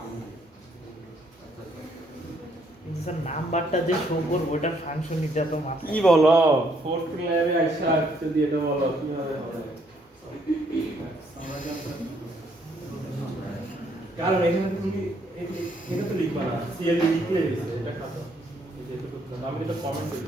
স্যার নাম্বারটা যে শো করব ওটার ফাংশন এটা তো মাথা কি বলো, ফোর্থ লেভেলে আইসা যদি এটা বলো কিভাবে হবে? কারণ এখানে তুমি এটা তো লিখবা না, সিএল লিখলে এটা খাতা, আমি এটা কমেন্ট করি।